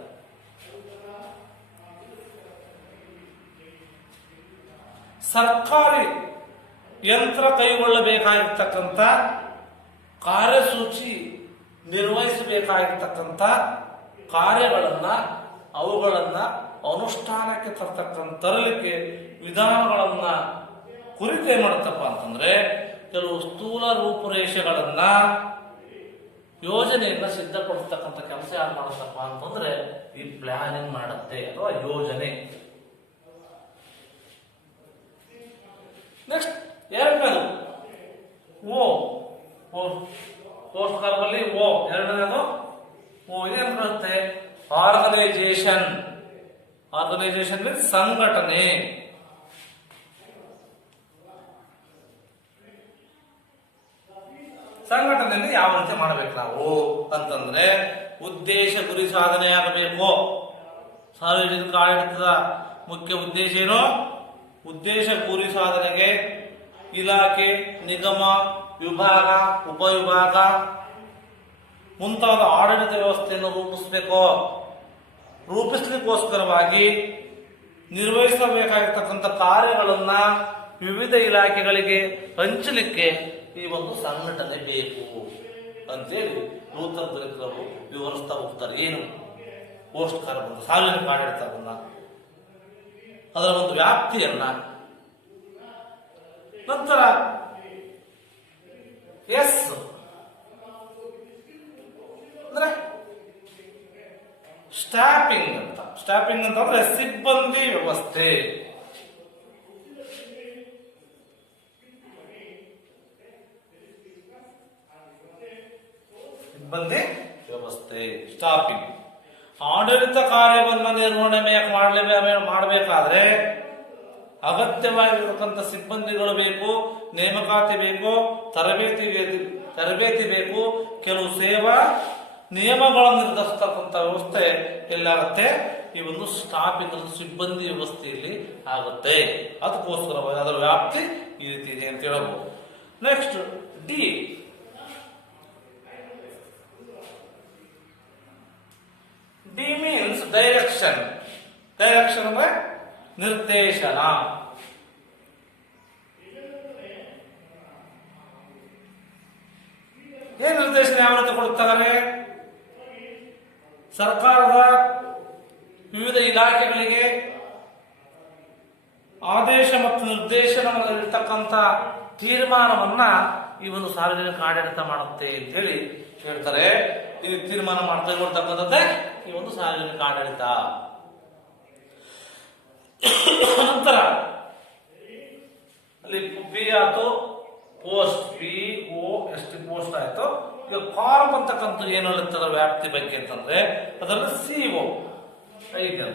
ಸರ್ಕಾರಿ ಯಂತ್ರ ಕೈಗೊಳ್ಳಬೇಕಾಗಿರ್ತಕ್ಕಂಥ ಕಾರ್ಯಸೂಚಿ, ನಿರ್ವಹಿಸಬೇಕಾಗಿರ್ತಕ್ಕಂಥ ಕಾರ್ಯಗಳನ್ನ, ಅವುಗಳನ್ನ ಅನುಷ್ಠಾನಕ್ಕೆ ತರಲಿಕ್ಕೆ ವಿಧಾನಗಳನ್ನ ಕುರಿತು ಏನ್ ಮಾಡುತ್ತಪ್ಪ ಅಂತಂದ್ರೆ ಕೆಲವು ಸ್ಥೂಲ ರೂಪುರೇಷೆಗಳನ್ನ, ಯೋಜನೆಯನ್ನ ಸಿದ್ಧಪಡಿಸ್ತಕ್ಕಂಥ ಕೆಲಸ ಯಾರು ಮಾಡುತ್ತಪ್ಪ ಅಂತಂದ್ರೆ ಈ ಪ್ಲಾನಿಂಗ್ ಮಾಡುತ್ತೆ ಅಥವಾ ಯೋಜನೆ. ನೆಕ್ಸ್ಟ್ ಎರಡನೇದು ಪೋಸ್ಟ್ ಕಾರ್ಡ್ ಎರಡನೇದು ಏನ್ ಬರುತ್ತೆ? ಆರ್ಗನೈಸೇಷನ್ ಮೀನ್ಸ್ ಸಂಘಟನೆ. ಸಂಘಟನೆಯನ್ನು ಯಾವ ರೀತಿ ಮಾಡಬೇಕು ನಾವು ಅಂತಂದ್ರೆ ಉದ್ದೇಶ, ಗುರಿ ಸಾಧನೆ ಆಗಬೇಕು. ಸಾರ್ವಜನಿಕ ಆಡಳಿತದ ಮುಖ್ಯ ಉದ್ದೇಶ ಏನು? ಉದ್ದೇಶ, ಗುರಿ ಸಾಧನೆಗೆ ಇಲಾಖೆ, ನಿಗಮ, ವಿಭಾಗ, ಉಪವಿಭಾಗ ಮುಂತಾದ ಆಡಳಿತ ವ್ಯವಸ್ಥೆಯನ್ನು ರೂಪಿಸಲಿಕ್ಕೋಸ್ಕರವಾಗಿ ನಿರ್ವಹಿಸಬೇಕಾಗಿರ್ತಕ್ಕಂಥ ಕಾರ್ಯಗಳನ್ನ ವಿವಿಧ ಇಲಾಖೆಗಳಿಗೆ ಹಂಚಲಿಕ್ಕೆ ಈ ಒಂದು ಸಂಘಟನೆ ಬೇಕು ಅಂತೇಳಿ ಲೂಥರ್, ಗಲಿಗ್ ಅವರು ವಿವರಿಸ್ತಾ ಹೋಗ್ತಾರೆ. ಏನು ಪೋಸ್ಟ್ ಕಾರ್ಡ್ ಬಂದು ಸಾರ್ವಜನಿಕ ಆಡಳಿತವನ್ನ, ಅದರ ಒಂದು ವ್ಯಾಪ್ತಿಯನ್ನ. ನಂತರ ಎಸ್ ಅಂದ್ರೆ ಸ್ಟಾಫಿಂಗ್ ಅಂತಂದ್ರೆ ಸಿಬ್ಬಂದಿ ವ್ಯವಸ್ಥೆ. ಸ್ಟಾಫಿಂಗ್ ಆಡಳಿತ ಕಾರ್ಯವನ್ನ ನಿರ್ವಹಣೆ ಮಾಡಬೇಕಾದ್ರೆ ಅಗತ್ಯವಾಗಿರತಕ್ಕಂಥ ಸಿಬ್ಬಂದಿಗಳು ಬೇಕು, ನೇಮಕಾತಿ ಬೇಕು, ತರಬೇತಿ ಬೇಕು. ಕೆಲವು ಸೇವಾ ನಿಯಮಗಳನ್ನು ನಿರ್ಧರಿಸತಕ್ಕಂಥ ವ್ಯವಸ್ಥೆ ಎಲ್ಲಾಗುತ್ತೆ? ಈ ಒಂದು ಸ್ಟಾಫಿಂಗ್ ಸಿಬ್ಬಂದಿ ವ್ಯವಸ್ಥೆಯಲ್ಲಿ ಆಗುತ್ತೆ. ಅದಕ್ಕೋಸ್ಕರವಾಗಿ ಅದರ ವ್ಯಾಪ್ತಿ ಈ ರೀತಿ ಇದೆ ಅಂತ ಹೇಳಬಹುದು. Next D means direction. Direction ಅಂದ್ರೆ ನಿರ್ದೇಶನ. ಏನ್ ನಿರ್ದೇಶನ ಯಾವ ರೀತಿ ಕೊಡುತ್ತಾರೆ? ಸರ್ಕಾರದ ವಿವಿಧ ಇಲಾಖೆಗಳಿಗೆ ಆದೇಶ ಮತ್ತು ನಿರ್ದೇಶನದಲ್ಲಿರ್ತಕ್ಕಂಥ ತೀರ್ಮಾನವನ್ನ ಈ ಒಂದು ಸಾರ್ವಜನಿಕ ಆಡಳಿತ ಮಾಡುತ್ತೆ ಅಂತ ಹೇಳಿ ಹೇಳ್ತಾರೆ. ಈ ತೀರ್ಮಾನ ಮಾಡ್ತಾ ಇರ್ತಕ್ಕಂಥದ್ದೇ ಈ ಒಂದು ಸಾರ್ವಜನಿಕ ಆಡಳಿತ. ನಂತರ ಅಲ್ಲಿ ಬಿ ಆಯ್ತು, ಪೋಸ್ಟ್ POST ಪೋಸ್ಟ್ ಆಯ್ತು. ಈಗ ಕಾರ್ಪ್ ಅಂತಕ್ಕಂಥ ಏನು ಹೇಳುತ್ತದ ವ್ಯಾಪ್ತಿ ಬಗ್ಗೆ ಅಂತಂದ್ರೆ ಅದರಲ್ಲಿ CO ಐತೆ.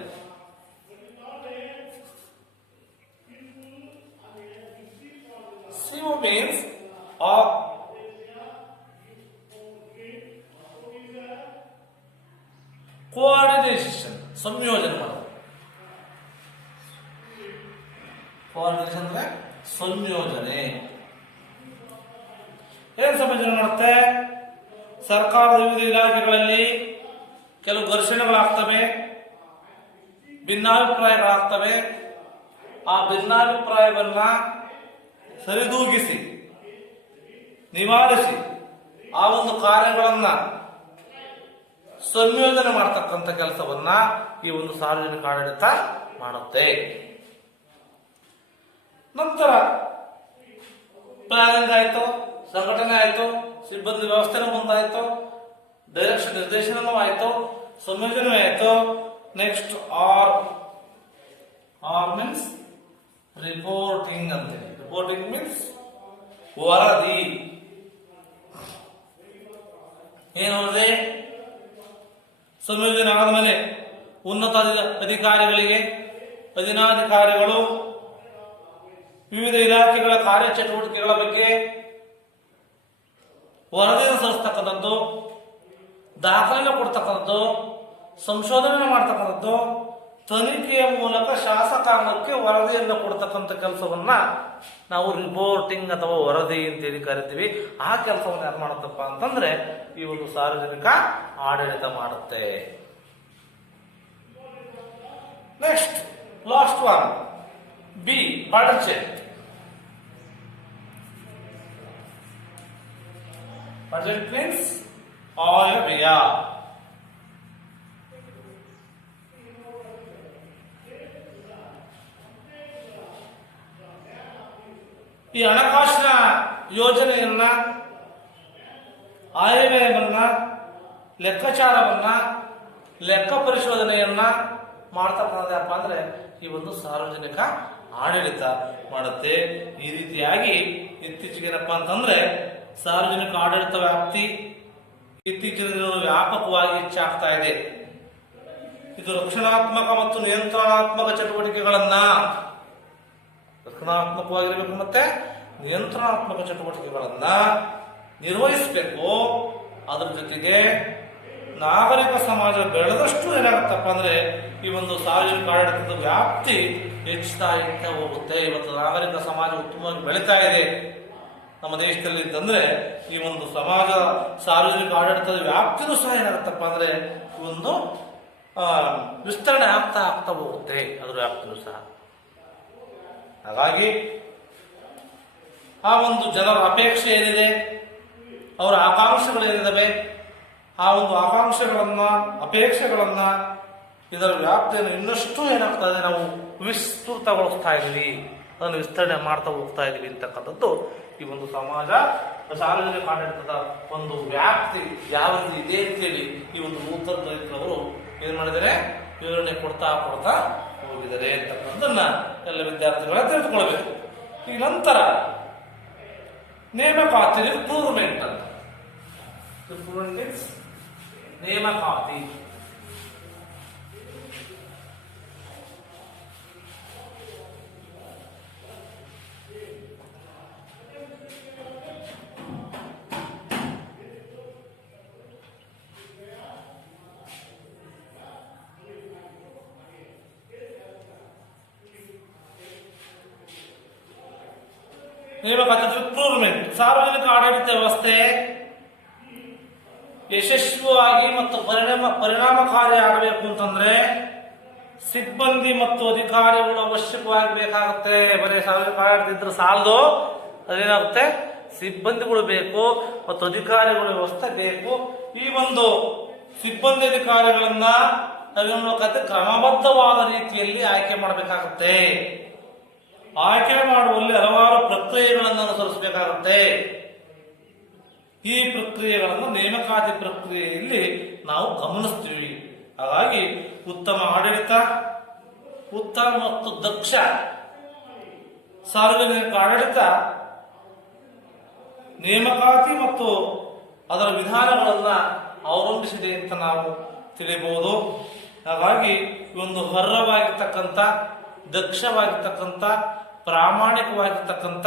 CO means ಕೋಆರ್ಡಿನೇಷನ್, ಸಂಯೋಜನೆ ಮಾಡೋದು. ಕೋಆರ್ಡಿನೇಷನ್ ಅಂದ್ರೆ ಸಂಯೋಜನೆ. ಏನ್ ಸಂಯೋಜನೆ ಮಾಡುತ್ತೆ? ಸರ್ಕಾರದ ವಿವಿಧ ಇಲಾಖೆಗಳಲ್ಲಿ ಕೆಲವು ಘರ್ಷಣೆಗಳಾಗ್ತವೆ, ಭಿನ್ನಾಭಿಪ್ರಾಯಗಳಾಗ್ತವೆ. ಆ ಭಿನ್ನಾಭಿಪ್ರಾಯವನ್ನ ಸರಿದೂಗಿಸಿ ನಿವಾರಿಸಿ ಆ ಒಂದು ಕಾರ್ಯಗಳನ್ನ ಸಂಯೋಜನೆ ಮಾಡತಕ್ಕಂಥ ಕೆಲಸವನ್ನ ಈ ಒಂದು ಸಾರ್ವಜನಿಕ ಆಡಳಿತ ಮಾಡುತ್ತೆ. ನಂತರ ಪ್ಲಾನಿಂಗ್ ಆಯ್ತು, ಸಂಘಟನೆ ಆಯ್ತು, ಸಿಬ್ಬಂದಿ ವ್ಯವಸ್ಥೆನೂ ಮುಂದಾಯ್ತು, ಡೈರೆಕ್ಷನ್ ನಿರ್ದೇಶನವೂ ಆಯ್ತು, ಸಂಯೋಜನೆ ಆಯ್ತು. ನೆಕ್ಸ್ಟ್ ಆರ್ ಮೀನ್ಸ್ ರಿಪೋರ್ಟಿಂಗ್ ಅಂತೇಳಿ. ರಿಪೋರ್ಟಿಂಗ್ ಮೀನ್ಸ್ ವರದಿ. ಏನು ವರದಿ? ಸಂಯೋಜನೆ ಆದಮೇಲೆ ಉನ್ನತ ಅಧಿಕಾರಿಗಳಿಗೆ, ಅಧೀನಾಧಿಕಾರಿಗಳು ವಿವಿಧ ಇಲಾಖೆಗಳ ಕಾರ್ಯಚಟುವಟಿಕೆಗಳ ಬಗ್ಗೆ ವರದಿಯನ್ನು ಸಲ್ಲಿಸ್ತಕ್ಕಂಥದ್ದು, ದಾಖಲೆ ಕೊಡ್ತಕ್ಕಂಥದ್ದು, ಸಂಶೋಧನೆ ಮಾಡ್ತಕ್ಕಂಥದ್ದು, ತನಿಖೆಯ ಮೂಲಕ ಶಾಸಕಾಂಗಕ್ಕೆ ವರದಿಯನ್ನು ಕೊಡ್ತಕ್ಕಂಥ ಕೆಲಸವನ್ನ ನಾವು ರಿಪೋರ್ಟಿಂಗ್ ಅಥವಾ ವರದಿ ಅಂತೇಳಿ ಕರಿತೀವಿ. ಆ ಕೆಲಸವನ್ನು ಯಾರು ಮಾಡುತ್ತಪ್ಪ ಅಂತಂದ್ರೆ ಈ ಒಂದು ಸಾರ್ವಜನಿಕ ಆಡಳಿತ ಮಾಡುತ್ತೆ. Next last one B, budget. Budget means ಆಯವ್ಯಯ. ಈ ಹಣಕಾಸಿನ ಯೋಜನೆಯನ್ನ, ಆಯವ್ಯಯವನ್ನ, ಲೆಕ್ಕಾಚಾರವನ್ನ, ಲೆಕ್ಕ ಪರಿಶೋಧನೆಯನ್ನ ಮಾಡ್ತಕ್ಕಂಥದ್ದಪ್ಪ ಅಂದ್ರೆ ಈ ಒಂದು ಸಾರ್ವಜನಿಕ ಆಡಳಿತ ಮಾಡುತ್ತೆ. ಈ ರೀತಿಯಾಗಿ ಇತ್ತೀಚೆಗೆ ಏನಪ್ಪಾ ಅಂತಂದ್ರೆ ಸಾರ್ವಜನಿಕ ಆಡಳಿತ ವ್ಯಾಪ್ತಿ ಇತ್ತೀಚಿನ ದಿನಗಳಲ್ಲಿ ವ್ಯಾಪಕವಾಗಿ ಹೆಚ್ಚಾಗ್ತಾ ಇದೆ. ಇದು ರಕ್ಷಣಾತ್ಮಕ ಮತ್ತು ನಿಯಂತ್ರಣಾತ್ಮಕ ಚಟುವಟಿಕೆಗಳನ್ನ, ರಕ್ಷಣಾತ್ಮಕವಾಗಿರಬೇಕು ಮತ್ತೆ ನಿಯಂತ್ರಣಾತ್ಮಕ ಚಟುವಟಿಕೆಗಳನ್ನ ನಿರ್ವಹಿಸಬೇಕು. ಅದರ ಜೊತೆಗೆ ನಾಗರಿಕ ಸಮಾಜ ಬೆಳೆದಷ್ಟು ಏನಾಗುತ್ತಪ್ಪ ಅಂದ್ರೆ ಈ ಒಂದು ಸಾರ್ವಜನಿಕ ಆಡಳಿತದ ವ್ಯಾಪ್ತಿ ಹೆಚ್ಚುತ್ತಾ ಹೋಗುತ್ತೆ. ಇವತ್ತು ನಾಗರಿಕ ಸಮಾಜ ಉತ್ತಮವಾಗಿ ಬೆಳೀತಾ ಇದೆ ನಮ್ಮ ದೇಶದಲ್ಲಿ ಅಂತಂದ್ರೆ ಈ ಒಂದು ಸಮಾಜ ಸಾರ್ವಜನಿಕ ಆಡಳಿತದ ವ್ಯಾಪ್ತಿನೂ ಸಹ ಏನಾಗುತ್ತಪ್ಪ ಅಂದ್ರೆ ಈ ಒಂದು ವಿಸ್ತರಣೆ ಆಗ್ತಾ ಹೋಗುತ್ತೆ ಅದರ ವ್ಯಾಪ್ತಿನೂ ಸಹ. ಹಾಗಾಗಿ ಆ ಒಂದು ಜನರ ಅಪೇಕ್ಷೆ ಏನಿದೆ, ಅವರ ಆಕಾಂಕ್ಷೆಗಳೇನಿದಾವೆ, ಆ ಒಂದು ಆಕಾಂಕ್ಷೆಗಳನ್ನ, ಅಪೇಕ್ಷೆಗಳನ್ನ, ಇದರ ವ್ಯಾಪ್ತಿಯನ್ನು ಇನ್ನಷ್ಟು ಏನಾಗ್ತಾ ಇದೆ ನಾವು ವಿಸ್ತೃತಗೊಳಿಸ್ತಾ ಇದೀವಿ, ಅದನ್ನು ವಿಸ್ತರಣೆ ಮಾಡ್ತಾ ಹೋಗ್ತಾ ಇದೀವಿ ಅಂತಕ್ಕಂಥದ್ದು ಈ ಒಂದು ಸಮಾಜ ಸಾರ್ವಜನಿಕ ಆಡಳಿತದ ಒಂದು ವ್ಯಾಪ್ತಿ ಯಾವ ರೀತಿ ಇದೆ ಅಂತೇಳಿ ಈ ಒಂದು ನೂತನ ದಲಿತರವರು ಏನ್ ಮಾಡಿದ್ದಾರೆ, ವಿವರಣೆ ಕೊಡ್ತಾ ಹೋಗಿದ್ದಾರೆ ಅಂತಕ್ಕಂಥದ್ದನ್ನ ಎಲ್ಲ ವಿದ್ಯಾರ್ಥಿಗಳ ತಿಳಿದುಕೊಳ್ಬೇಕು. ಈ ನಂತರ ನೇಮಕಾತಿ, ರಿಕ್ರೂಟ್ಮೆಂಟ್ ಅಂತ. ರಿಕ್ರೂಟ್ಮೆಂಟ್ ಮೀನ್ಸ್ ನೇಮಕಾತಿ. ನೇಮಕಾತಿ, ರಿಕ್ರೂಟ್ಮೆಂಟ್. ಸಾರ್ವಜನಿಕ ಆಡಳಿತ ವ್ಯವಸ್ಥೆ ಯಶಸ್ವಿಯಾಗಿ ಮತ್ತು ಪರಿಣಾಮಕಾರಿ ಆಗಬೇಕು ಅಂತಂದ್ರೆ ಸಿಬ್ಬಂದಿ ಮತ್ತು ಅಧಿಕಾರಿಗಳು ಅವಶ್ಯಕವಾಗಿ ಬೇಕಾಗುತ್ತೆ. ಬರೀ ಸಾರ್ವಜನಿಕ ಆಡಳಿತ ಇದ್ರೆ ಸಾಲದು, ಅದೇನಾಗುತ್ತೆ, ಸಿಬ್ಬಂದಿಗಳು ಬೇಕು ಮತ್ತು ಅಧಿಕಾರಿಗಳ ವ್ಯವಸ್ಥೆ ಬೇಕು. ಈ ಒಂದು ಸಿಬ್ಬಂದಿ ಅಧಿಕಾರಿಗಳನ್ನ ಕ್ರಮಬದ್ಧವಾದ ರೀತಿಯಲ್ಲಿ ಆಯ್ಕೆ ಮಾಡಬೇಕಾಗುತ್ತೆ. ಆಯ್ಕೆ ಮಾಡುವಲ್ಲಿ ಹಲವಾರು ಪ್ರಕ್ರಿಯೆಗಳನ್ನು ಅನುಸರಿಸಬೇಕಾಗುತ್ತೆ. ಈ ಪ್ರಕ್ರಿಯೆಗಳನ್ನು ನೇಮಕಾತಿ ಪ್ರಕ್ರಿಯೆಯಲ್ಲಿ ನಾವು ಗಮನಿಸ್ತೀವಿ. ಹಾಗಾಗಿ ಉತ್ತಮ ಆಡಳಿತ, ಉತ್ತಮ ಮತ್ತು ದಕ್ಷ ಸಾರ್ವಜನಿಕ ಆಡಳಿತ, ನೇಮಕಾತಿ ಮತ್ತು ಅದರ ವಿಧಾನಗಳನ್ನ ಅವಲಂಬಿಸಿದೆ ಅಂತ ನಾವು ತಿಳಿಯಬಹುದು. ಹಾಗಾಗಿ ಒಂದು ಅರ್ಹವಾಗಿರ್ತಕ್ಕಂಥ, ದಕ್ಷವಾಗಿರ್ತಕ್ಕಂಥ, ಪ್ರಾಮಾಣಿಕವಾಗಿರ್ತಕ್ಕಂಥ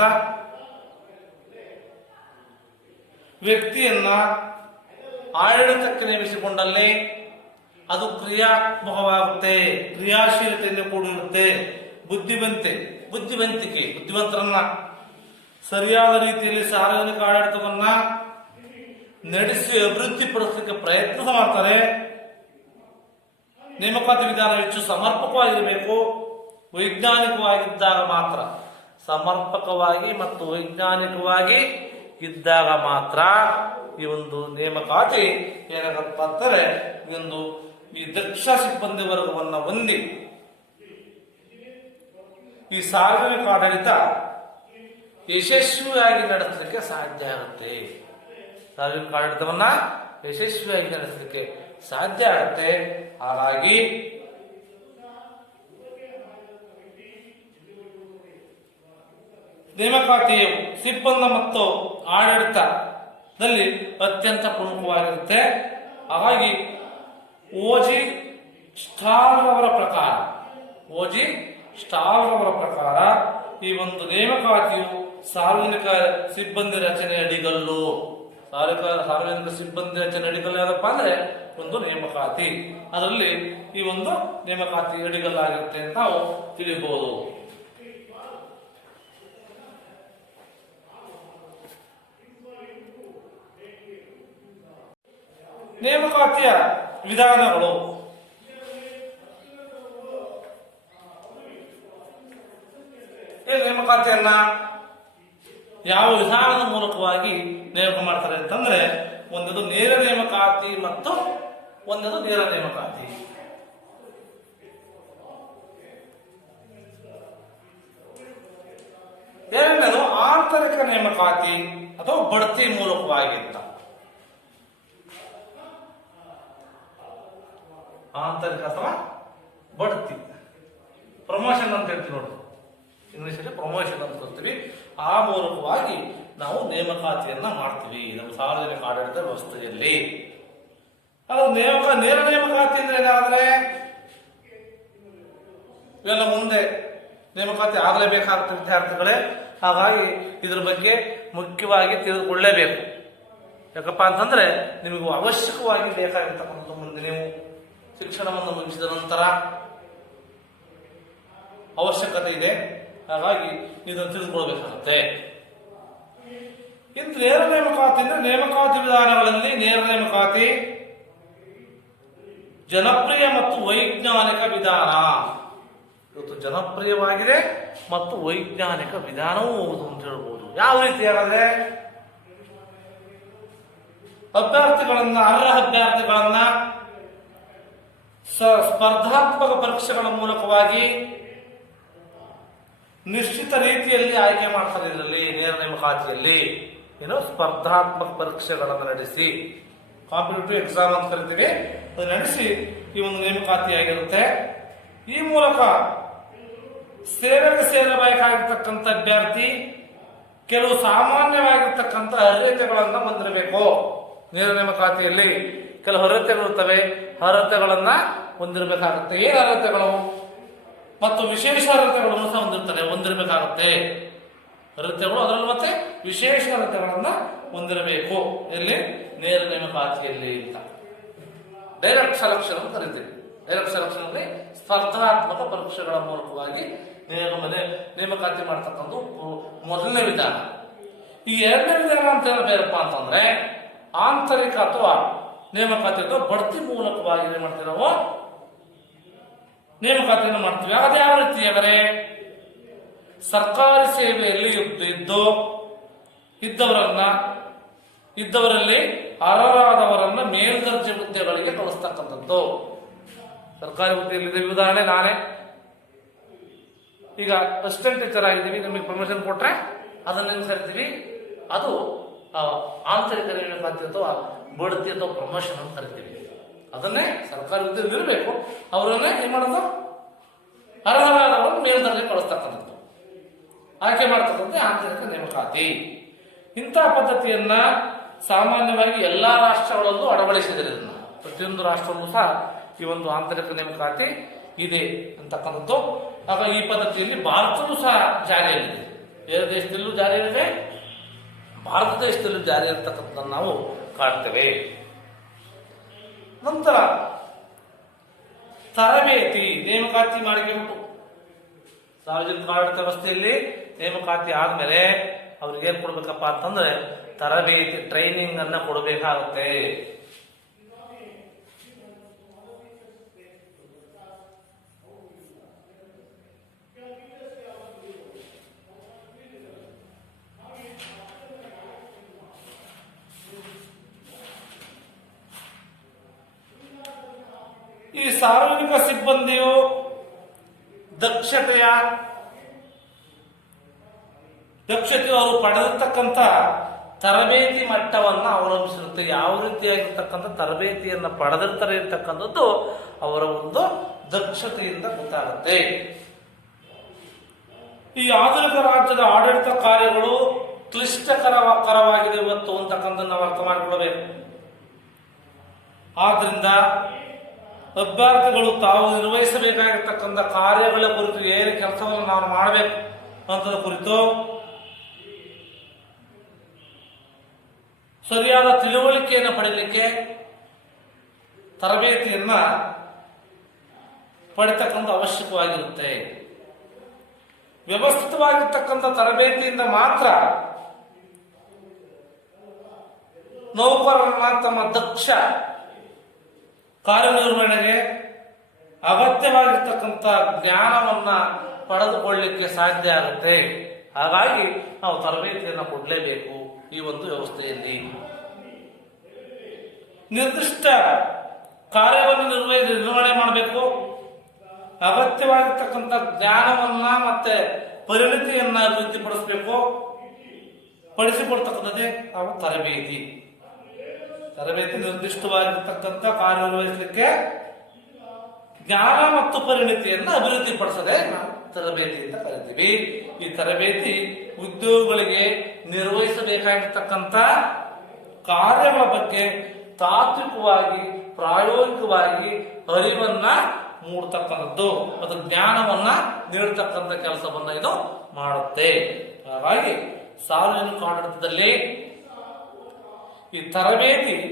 ವ್ಯಕ್ತಿಯನ್ನ ಆಡಳಿತಕ್ಕೆ ನೇಮಿಸಿಕೊಂಡಲ್ಲಿ ಅದು ಕ್ರಿಯಾತ್ಮಕವಾಗುತ್ತೆ, ಕ್ರಿಯಾಶೀಲತೆಯಿಂದ ಕೂಡಿರುತ್ತೆ. ಬುದ್ಧಿವಂತರನ್ನ ಸರಿಯಾದ ರೀತಿಯಲ್ಲಿ ಸಾರ್ವಜನಿಕ ಆಡಳಿತವನ್ನ ನಡೆಸಿ ಅಭಿವೃದ್ಧಿಪಡಿಸಲಿಕ್ಕೆ ಪ್ರಯತ್ನ ಮಾಡ್ತಾರೆ. ನೇಮಕಾತಿ ವಿಧಾನ ಹೆಚ್ಚು ಸಮರ್ಪಕವಾಗಿರಬೇಕು. ವೈಜ್ಞಾನಿಕವಾಗಿದ್ದಾಗ ಮಾತ್ರ, ಸಮರ್ಪಕವಾಗಿ ಮತ್ತು ವೈಜ್ಞಾನಿಕವಾಗಿ ಇದ್ದಾಗ ಮಾತ್ರ ಈ ಒಂದು ನೇಮಕಾತಿ ಏನಾಗಪ್ಪ ಅಂತಾರೆ, ಈ ದಕ್ಷ ಸಿಬ್ಬಂದಿ ವರ್ಗವನ್ನು ಹೊಂದಿ ಈ ಸಾರ್ವಜನಿಕ ಆಡಳಿತ ಯಶಸ್ವಿಯಾಗಿ ನಡೆಸಲಿಕ್ಕೆ ಸಾಧ್ಯ ಆಗುತ್ತೆ. ಸಾರ್ವಜನಿಕ ಆಡಳಿತವನ್ನ ಯಶಸ್ವಿಯಾಗಿ ನಡೆಸಲಿಕ್ಕೆ ಸಾಧ್ಯ ಆಗುತ್ತೆ. ಹಾಗಾಗಿ ನೇಮಕಾತಿಯು ಸಿಬ್ಬಂದಿ ಮತ್ತು ಆಡಳಿತದಲ್ಲಿ ಅತ್ಯಂತ ಪ್ರಮುಖವಾಗಿರುತ್ತೆ. ಹಾಗಾಗಿ ಓಜಿ ಸ್ಟಾಲ್ ಅವರ ಪ್ರಕಾರ ಈ ಒಂದು ನೇಮಕಾತಿಯು ಸಾರ್ವಜನಿಕ ಸಿಬ್ಬಂದಿ ರಚನೆ ಅಡಿಗಲ್ಲು. ಸಾರ್ವಜನಿಕ ಸಿಬ್ಬಂದಿ ರಚನೆ ಅಡಿಗಲ್ಲು ಯಾವ್ದಪ್ಪ ಅಂದ್ರೆ ಒಂದು ನೇಮಕಾತಿ. ಅದರಲ್ಲಿ ಈ ಒಂದು ನೇಮಕಾತಿ ಅಡಿಗಲ್ಲಾಗಿರುತ್ತೆ ಅಂತ ನಾವು ತಿಳಿಯಬಹುದು. ನೇಮಕಾತಿಯ ವಿಧಾನಗಳು. ನೇಮಕಾತಿಯನ್ನ ಯಾವ ವಿಧಾನದ ಮೂಲಕವಾಗಿ ನೇಮಕ ಮಾಡ್ತಾರೆ ಅಂತಂದ್ರೆ, ಒಂದದು ನೇರ ನೇಮಕಾತಿ ಮತ್ತು ಒಂದದು ನೇರ ನೇಮಕಾತಿ. ಎರಡನೇದು ಆಂತರಿಕ ನೇಮಕಾತಿ ಅಥವಾ ಬಡ್ತಿ ಮೂಲಕವಾಗಿದ್ದ. ಆಂತರಿಕ ಅಥವಾ ಬಡ್ತಿ, ಪ್ರಮೋಷನ್ ಅಂತ ಹೇಳ್ತೀವಿ ನೋಡಿ, ಇಂಗ್ಲಿಷಲ್ಲಿ ಪ್ರಮೋಷನ್ ಅಂತ ಕೊಡ್ತೀವಿ. ಆ ಮೂಲಕವಾಗಿ ನಾವು ನೇಮಕಾತಿಯನ್ನ ಮಾಡ್ತೀವಿ ನಮ್ಮ ಸಾರ್ವಜನಿಕ ಆಡಳಿತ ವ್ಯವಸ್ಥೆಯಲ್ಲಿ. ಅದು ನೇರ ನೇಮಕಾತಿ ಅಂದ್ರೆ ಏನಾದ್ರೆ, ಇವೆಲ್ಲ ಮುಂದೆ ನೇಮಕಾತಿ ಆಗಲೇಬೇಕಾಗುತ್ತೆ ವಿದ್ಯಾರ್ಥಿಗಳೇ. ಹಾಗಾಗಿ ಇದ್ರ ಬಗ್ಗೆ ಮುಖ್ಯವಾಗಿ ತಿಳಿದುಕೊಳ್ಳಲೇಬೇಕು. ಯಾಕಪ್ಪ ಅಂತಂದ್ರೆ ನಿಮಗೂ ಅವಶ್ಯಕವಾಗಿ ಬೇಕಾಗಿರ್ತಕ್ಕಂಥ ಮುಂದೆ ನೀವು ಶಿಕ್ಷಣವನ್ನು ಮುಗಿಸಿದ ನಂತರ ಅವಶ್ಯಕತೆ ಇದೆ. ಹಾಗಾಗಿ ಇದನ್ನು ತಿಳಿದುಕೊಳ್ಬೇಕಾಗುತ್ತೆ. ಇನ್ನು ನೇರ ನೇಮಕಾತಿ ಅಂದ್ರೆ, ನೇಮಕಾತಿ ವಿಧಾನಗಳಲ್ಲಿ ನೇರ ನೇಮಕಾತಿ ಜನಪ್ರಿಯ ಮತ್ತು ವೈಜ್ಞಾನಿಕ ವಿಧಾನ. ಇವತ್ತು ಜನಪ್ರಿಯವಾಗಿದೆ ಮತ್ತು ವೈಜ್ಞಾನಿಕ ವಿಧಾನವೂ ಹೌದು ಅಂತ ಹೇಳ್ಬೋದು. ಯಾವ ರೀತಿ ಹೇಳಿದ್ರೆ, ಅರ್ಹ ಅಭ್ಯರ್ಥಿಗಳನ್ನ ಸ್ಪರ್ಧಾತ್ಮಕ ಪರೀಕ್ಷೆಗಳ ಮೂಲಕವಾಗಿ ನಿಶ್ಚಿತ ರೀತಿಯಲ್ಲಿ ಆಯ್ಕೆ ಮಾಡ್ತಾರೆ. ಇದರಲ್ಲಿ ನೇರ ನೇಮಕಾತಿಯಲ್ಲಿ ಸ್ಪರ್ಧಾತ್ಮಕ ಪರೀಕ್ಷೆಗಳನ್ನು ನಡೆಸಿ, ಕಾಂಪಿಟೇಟಿವ್ ಎಕ್ಸಾಮ್ ಅಂತ ಕರಿತೀವಿ, ಅದು ನಡೆಸಿ ಈ ಒಂದು ನೇಮಕಾತಿ ಆಗಿರುತ್ತೆ. ಈ ಮೂಲಕ ಸೇವೆಗೆ ಸೇರಬೇಕಾಗಿರ್ತಕ್ಕಂಥ ಅಭ್ಯರ್ಥಿ ಕೆಲವು ಸಾಮಾನ್ಯವಾಗಿರ್ತಕ್ಕಂಥ ಅರ್ಹತೆಗಳನ್ನ ಹೊಂದಿರಬೇಕು. ನೇರ ನೇಮಕಾತಿಯಲ್ಲಿ ಕೆಲವು ಅರ್ಹತೆಗಳಿರ್ತವೆ, ಅರ್ಹತೆಗಳನ್ನ ಹೊಂದಿರಬೇಕಾಗುತ್ತೆ. ಏನು ಅರ್ಹತೆಗಳು ಮತ್ತು ವಿಶೇಷ ಅರ್ಹತೆಗಳನ್ನು ಸಹ ಹೊಂದಿರಬೇಕಾಗುತ್ತೆ. ಅರ್ಹತೆಗಳು ಅದರಲ್ಲಿ ಮತ್ತೆ ವಿಶೇಷ ಅರ್ಹತೆಗಳನ್ನ ಹೊಂದಿರಬೇಕು. ಎಲ್ಲಿ? ನೇರ ನೇಮಕಾತಿಯಲ್ಲಿ ಅಂತ ಡೈರೆಕ್ಟ್ ಸೆಲೆಕ್ಷನ್ ಅಂತ ಕರಿತೀವಿ. ಡೈರೆಕ್ಟ್ ಸೆಲೆಕ್ಷನ್ ಅಲ್ಲಿ ಸ್ಪರ್ಧಾತ್ಮಕ ಪರೀಕ್ಷೆಗಳ ಮೂಲಕವಾಗಿ ನೇಮಕಾತಿ ಮಾಡ್ತಕ್ಕಂಥ ಮೊದಲನೇ ವಿಧಾನ. ಈ ಎರಡನೇ ವಿಧಾನ ಅಂತ ಹೇಳಬೇಕಪ್ಪ ಅಂತಂದ್ರೆ, ಆಂತರಿಕ ಅಥವಾ ನೇಮಕಾತಿ ಅಥವಾ ಬಡ್ತಿ ಮೂಲಕವಾಗಿ ಏನ್ ಮಾಡ್ತೀವಿ ನಾವು ನೇಮಕಾತಿಯನ್ನು ಮಾಡ್ತೀವಿ. ಅದು ಯಾವ ರೀತಿ ಅಂದರೆ, ಸರ್ಕಾರಿ ಸೇವೆಯಲ್ಲಿ ಇದ್ದು ಇದ್ದವರಲ್ಲಿ ಅರ್ಹರಾದವರನ್ನ ಮೇಲ್ದರ್ಜೆ ಹುದ್ದೆಗಳಿಗೆ ಕಳಿಸ್ತಕ್ಕಂಥದ್ದು. ಸರ್ಕಾರಿ ಹುದ್ದೆಯಲ್ಲಿದೆ, ಉದಾಹರಣೆ ನಾನೇ ಈಗ ಅಸಿಸ್ಟೆಂಟ್ ಟೀಚರ್ ಆಗಿದ್ದೀವಿ, ನಮಗೆ ಪ್ರಮೋಷನ್ ಕೊಟ್ರೆ ಅದನ್ನೇನು ಕರಿತೀವಿ, ಅದು ಆಂತರಿಕ ನೇಮಕಾತಿ ಅಥವಾ ಬಡ್ತಿ ಅಥವಾ ಪ್ರಮೋಷನ್ ಅಂತ ಕರಿತೀವಿ. ಅದನ್ನೇ ಸರ್ಕಾರಿ ಹುದ್ದೆಯಲ್ಲಿ ಇರಬೇಕು, ಅವರನ್ನೇ ಏನ್ ಮಾಡೋದು, ಅರ್ಹರಾದವರು ಮೇಲ್ದರ್ಜೆ ಕಳಿಸ್ತಕ್ಕಂಥದ್ದು, ಆಯ್ಕೆ ಮಾಡ್ತಕ್ಕಂಥ ಆಂತರಿಕ ನೇಮಕಾತಿ. ಇಂತಹ ಪದ್ಧತಿಯನ್ನ ಸಾಮಾನ್ಯವಾಗಿ ಎಲ್ಲಾ ರಾಷ್ಟ್ರಗಳಲ್ಲೂ ಅಳವಡಿಸಿದರೆ, ಇದನ್ನ ಪ್ರತಿಯೊಂದು ರಾಷ್ಟ್ರವೂ ಸಹ ಈ ಒಂದು ಆಂತರಿಕ ನೇಮಕಾತಿ ಇದೆ ಅಂತಕ್ಕಂಥದ್ದು. ಆಗ ಈ ಪದ್ಧತಿಯಲ್ಲಿ ಭಾರತವೂ ಸಹ ಜಾರಿಯಲ್ಲಿದೆ. ಬೇರೆ ದೇಶದಲ್ಲೂ ಜಾರಿಯಲ್ಲಿದೆ, ಭಾರತ ದೇಶದಲ್ಲೂ ಜಾರಿ ಇರತಕ್ಕಂಥದ್ದನ್ನು ನಾವು ಕಾಣ್ತೇವೆ. ನಂತರ ತರಬೇತಿ ನೇಮಕಾತಿ ಮಾಡಿಕೊಂಡು ಸಾರ್ವಜನಿಕ ಆಡಳಿತ ವ್ಯವಸ್ಥೆಯಲ್ಲಿ ನೇಮಕಾತಿ ಆದ್ಮೇಲೆ ಅವ್ರಿಗೆ ಏನ್ ಕೊಡ್ಬೇಕಪ್ಪ ಅಂತಂದ್ರೆ ತರಬೇತಿ, ಟ್ರೈನಿಂಗ್ ಅನ್ನ ಕೊಡಬೇಕಾಗುತ್ತೆ. ಈ ಸಾರ್ವಜನಿಕ ಸಿಬ್ಬಂದಿಯು ದಕ್ಷತೆಯು ಅವರು ಪಡೆದಿರ್ತಕ್ಕಂಥ ತರಬೇತಿ ಮಟ್ಟವನ್ನ ಅವಲಂಬಿಸಿರುತ್ತೆ. ಯಾವ ರೀತಿಯಾಗಿರ್ತಕ್ಕಂಥ ತರಬೇತಿಯನ್ನ ಪಡೆದಿರ್ತಾರೆ ಇರ್ತಕ್ಕಂಥದ್ದು ಅವರ ಒಂದು ದಕ್ಷತೆಯಿಂದ ಗೊತ್ತಾಗುತ್ತೆ. ಈ ಆಧುನಿಕ ರಾಜ್ಯದ ಆಡಳಿತ ಕಾರ್ಯಗಳು ಕ್ಲಿಷ್ಟಕರವಾಗಿದೆ ಇವತ್ತು ಅಂತಕ್ಕಂಥದ್ದು ನಾವು ಅರ್ಥ ಮಾಡಿಕೊಳ್ಳಬೇಕು. ಆದ್ರಿಂದ ಅಭ್ಯರ್ಥಿಗಳು ತಾವು ನಿರ್ವಹಿಸಬೇಕಾಗಿರ್ತಕ್ಕಂಥ ಕಾರ್ಯಗಳ ಕುರಿತು ಏನು ಕೆಲಸವನ್ನು ನಾವು ಮಾಡಬೇಕು ಅನ್ನೋದ್ರ ಕುರಿತು ಸರಿಯಾದ ತಿಳುವಳಿಕೆಯನ್ನು ಪಡೆಯಲಿಕ್ಕೆ ತರಬೇತಿಯನ್ನ ಪಡೆತಕ್ಕಂಥ ಅವಶ್ಯಕವಾಗಿರುತ್ತೆ. ವ್ಯವಸ್ಥಿತವಾಗಿರ್ತಕ್ಕಂಥ ತರಬೇತಿಯಿಂದ ಮಾತ್ರ ನೌಕರರನ್ನ ತಮ್ಮ ದಕ್ಷ ಕಾರ್ಯನಿರ್ವಹಣೆಗೆ ಅಗತ್ಯವಾಗಿರ್ತಕ್ಕಂಥ ಜ್ಞಾನವನ್ನ ಪಡೆದುಕೊಳ್ಳಲಿಕ್ಕೆ ಸಾಧ್ಯ ಆಗುತ್ತೆ. ಹಾಗಾಗಿ ನಾವು ತರಬೇತಿಯನ್ನು ಕೊಡಲೇಬೇಕು. ಈ ಒಂದು ವ್ಯವಸ್ಥೆಯಲ್ಲಿ ನಿರ್ದಿಷ್ಟ ಕಾರ್ಯವನ್ನು ನಿರ್ವಹಣೆ ಮಾಡಬೇಕು. ಅಗತ್ಯವಾಗಿರ್ತಕ್ಕಂಥ ಜ್ಞಾನವನ್ನ ಮತ್ತೆ ಪರಿಣತಿಯನ್ನ ಅಭಿವೃದ್ಧಿಪಡಿಸಬೇಕು. ಪಡಿಸಿಕೊಡ್ತಕ್ಕಂಥದ್ದೇ ನಾವು ತರಬೇತಿ. ನಿರ್ದಿಷ್ಟವಾಗಿರ್ತಕ್ಕಂಥ ಕಾರ್ಯನಿರ್ವಹಿಸಲಿಕ್ಕೆ ಜ್ಞಾನ ಮತ್ತು ಪರಿಣತಿಯನ್ನು ಅಭಿವೃದ್ಧಿಪಡಿಸದೆ ನಾವು ತರಬೇತಿ ಅಂತ ಕರಿತೀವಿ. ಈ ತರಬೇತಿ ಉದ್ಯೋಗಗಳಿಗೆ ನಿರ್ವಹಿಸಬೇಕಾಗಿರ್ತಕ್ಕಂಥ ಕಾರ್ಯಗಳ ಬಗ್ಗೆ ತಾತ್ವಿಕವಾಗಿ ಪ್ರಾಯೋಗಿಕವಾಗಿ ಅರಿವನ್ನ ಮೂಡ್ತಕ್ಕಂಥದ್ದು, ಅದು ಜ್ಞಾನವನ್ನ ನೀಡತಕ್ಕಂಥ ಕೆಲಸವನ್ನ ಇದು ಮಾಡುತ್ತೆ. ಹಾಗಾಗಿ ಸಾರ್ವಜನಿಕ ಆಡಳಿತದಲ್ಲಿ ಈ ತರಬೇತಿಗೆ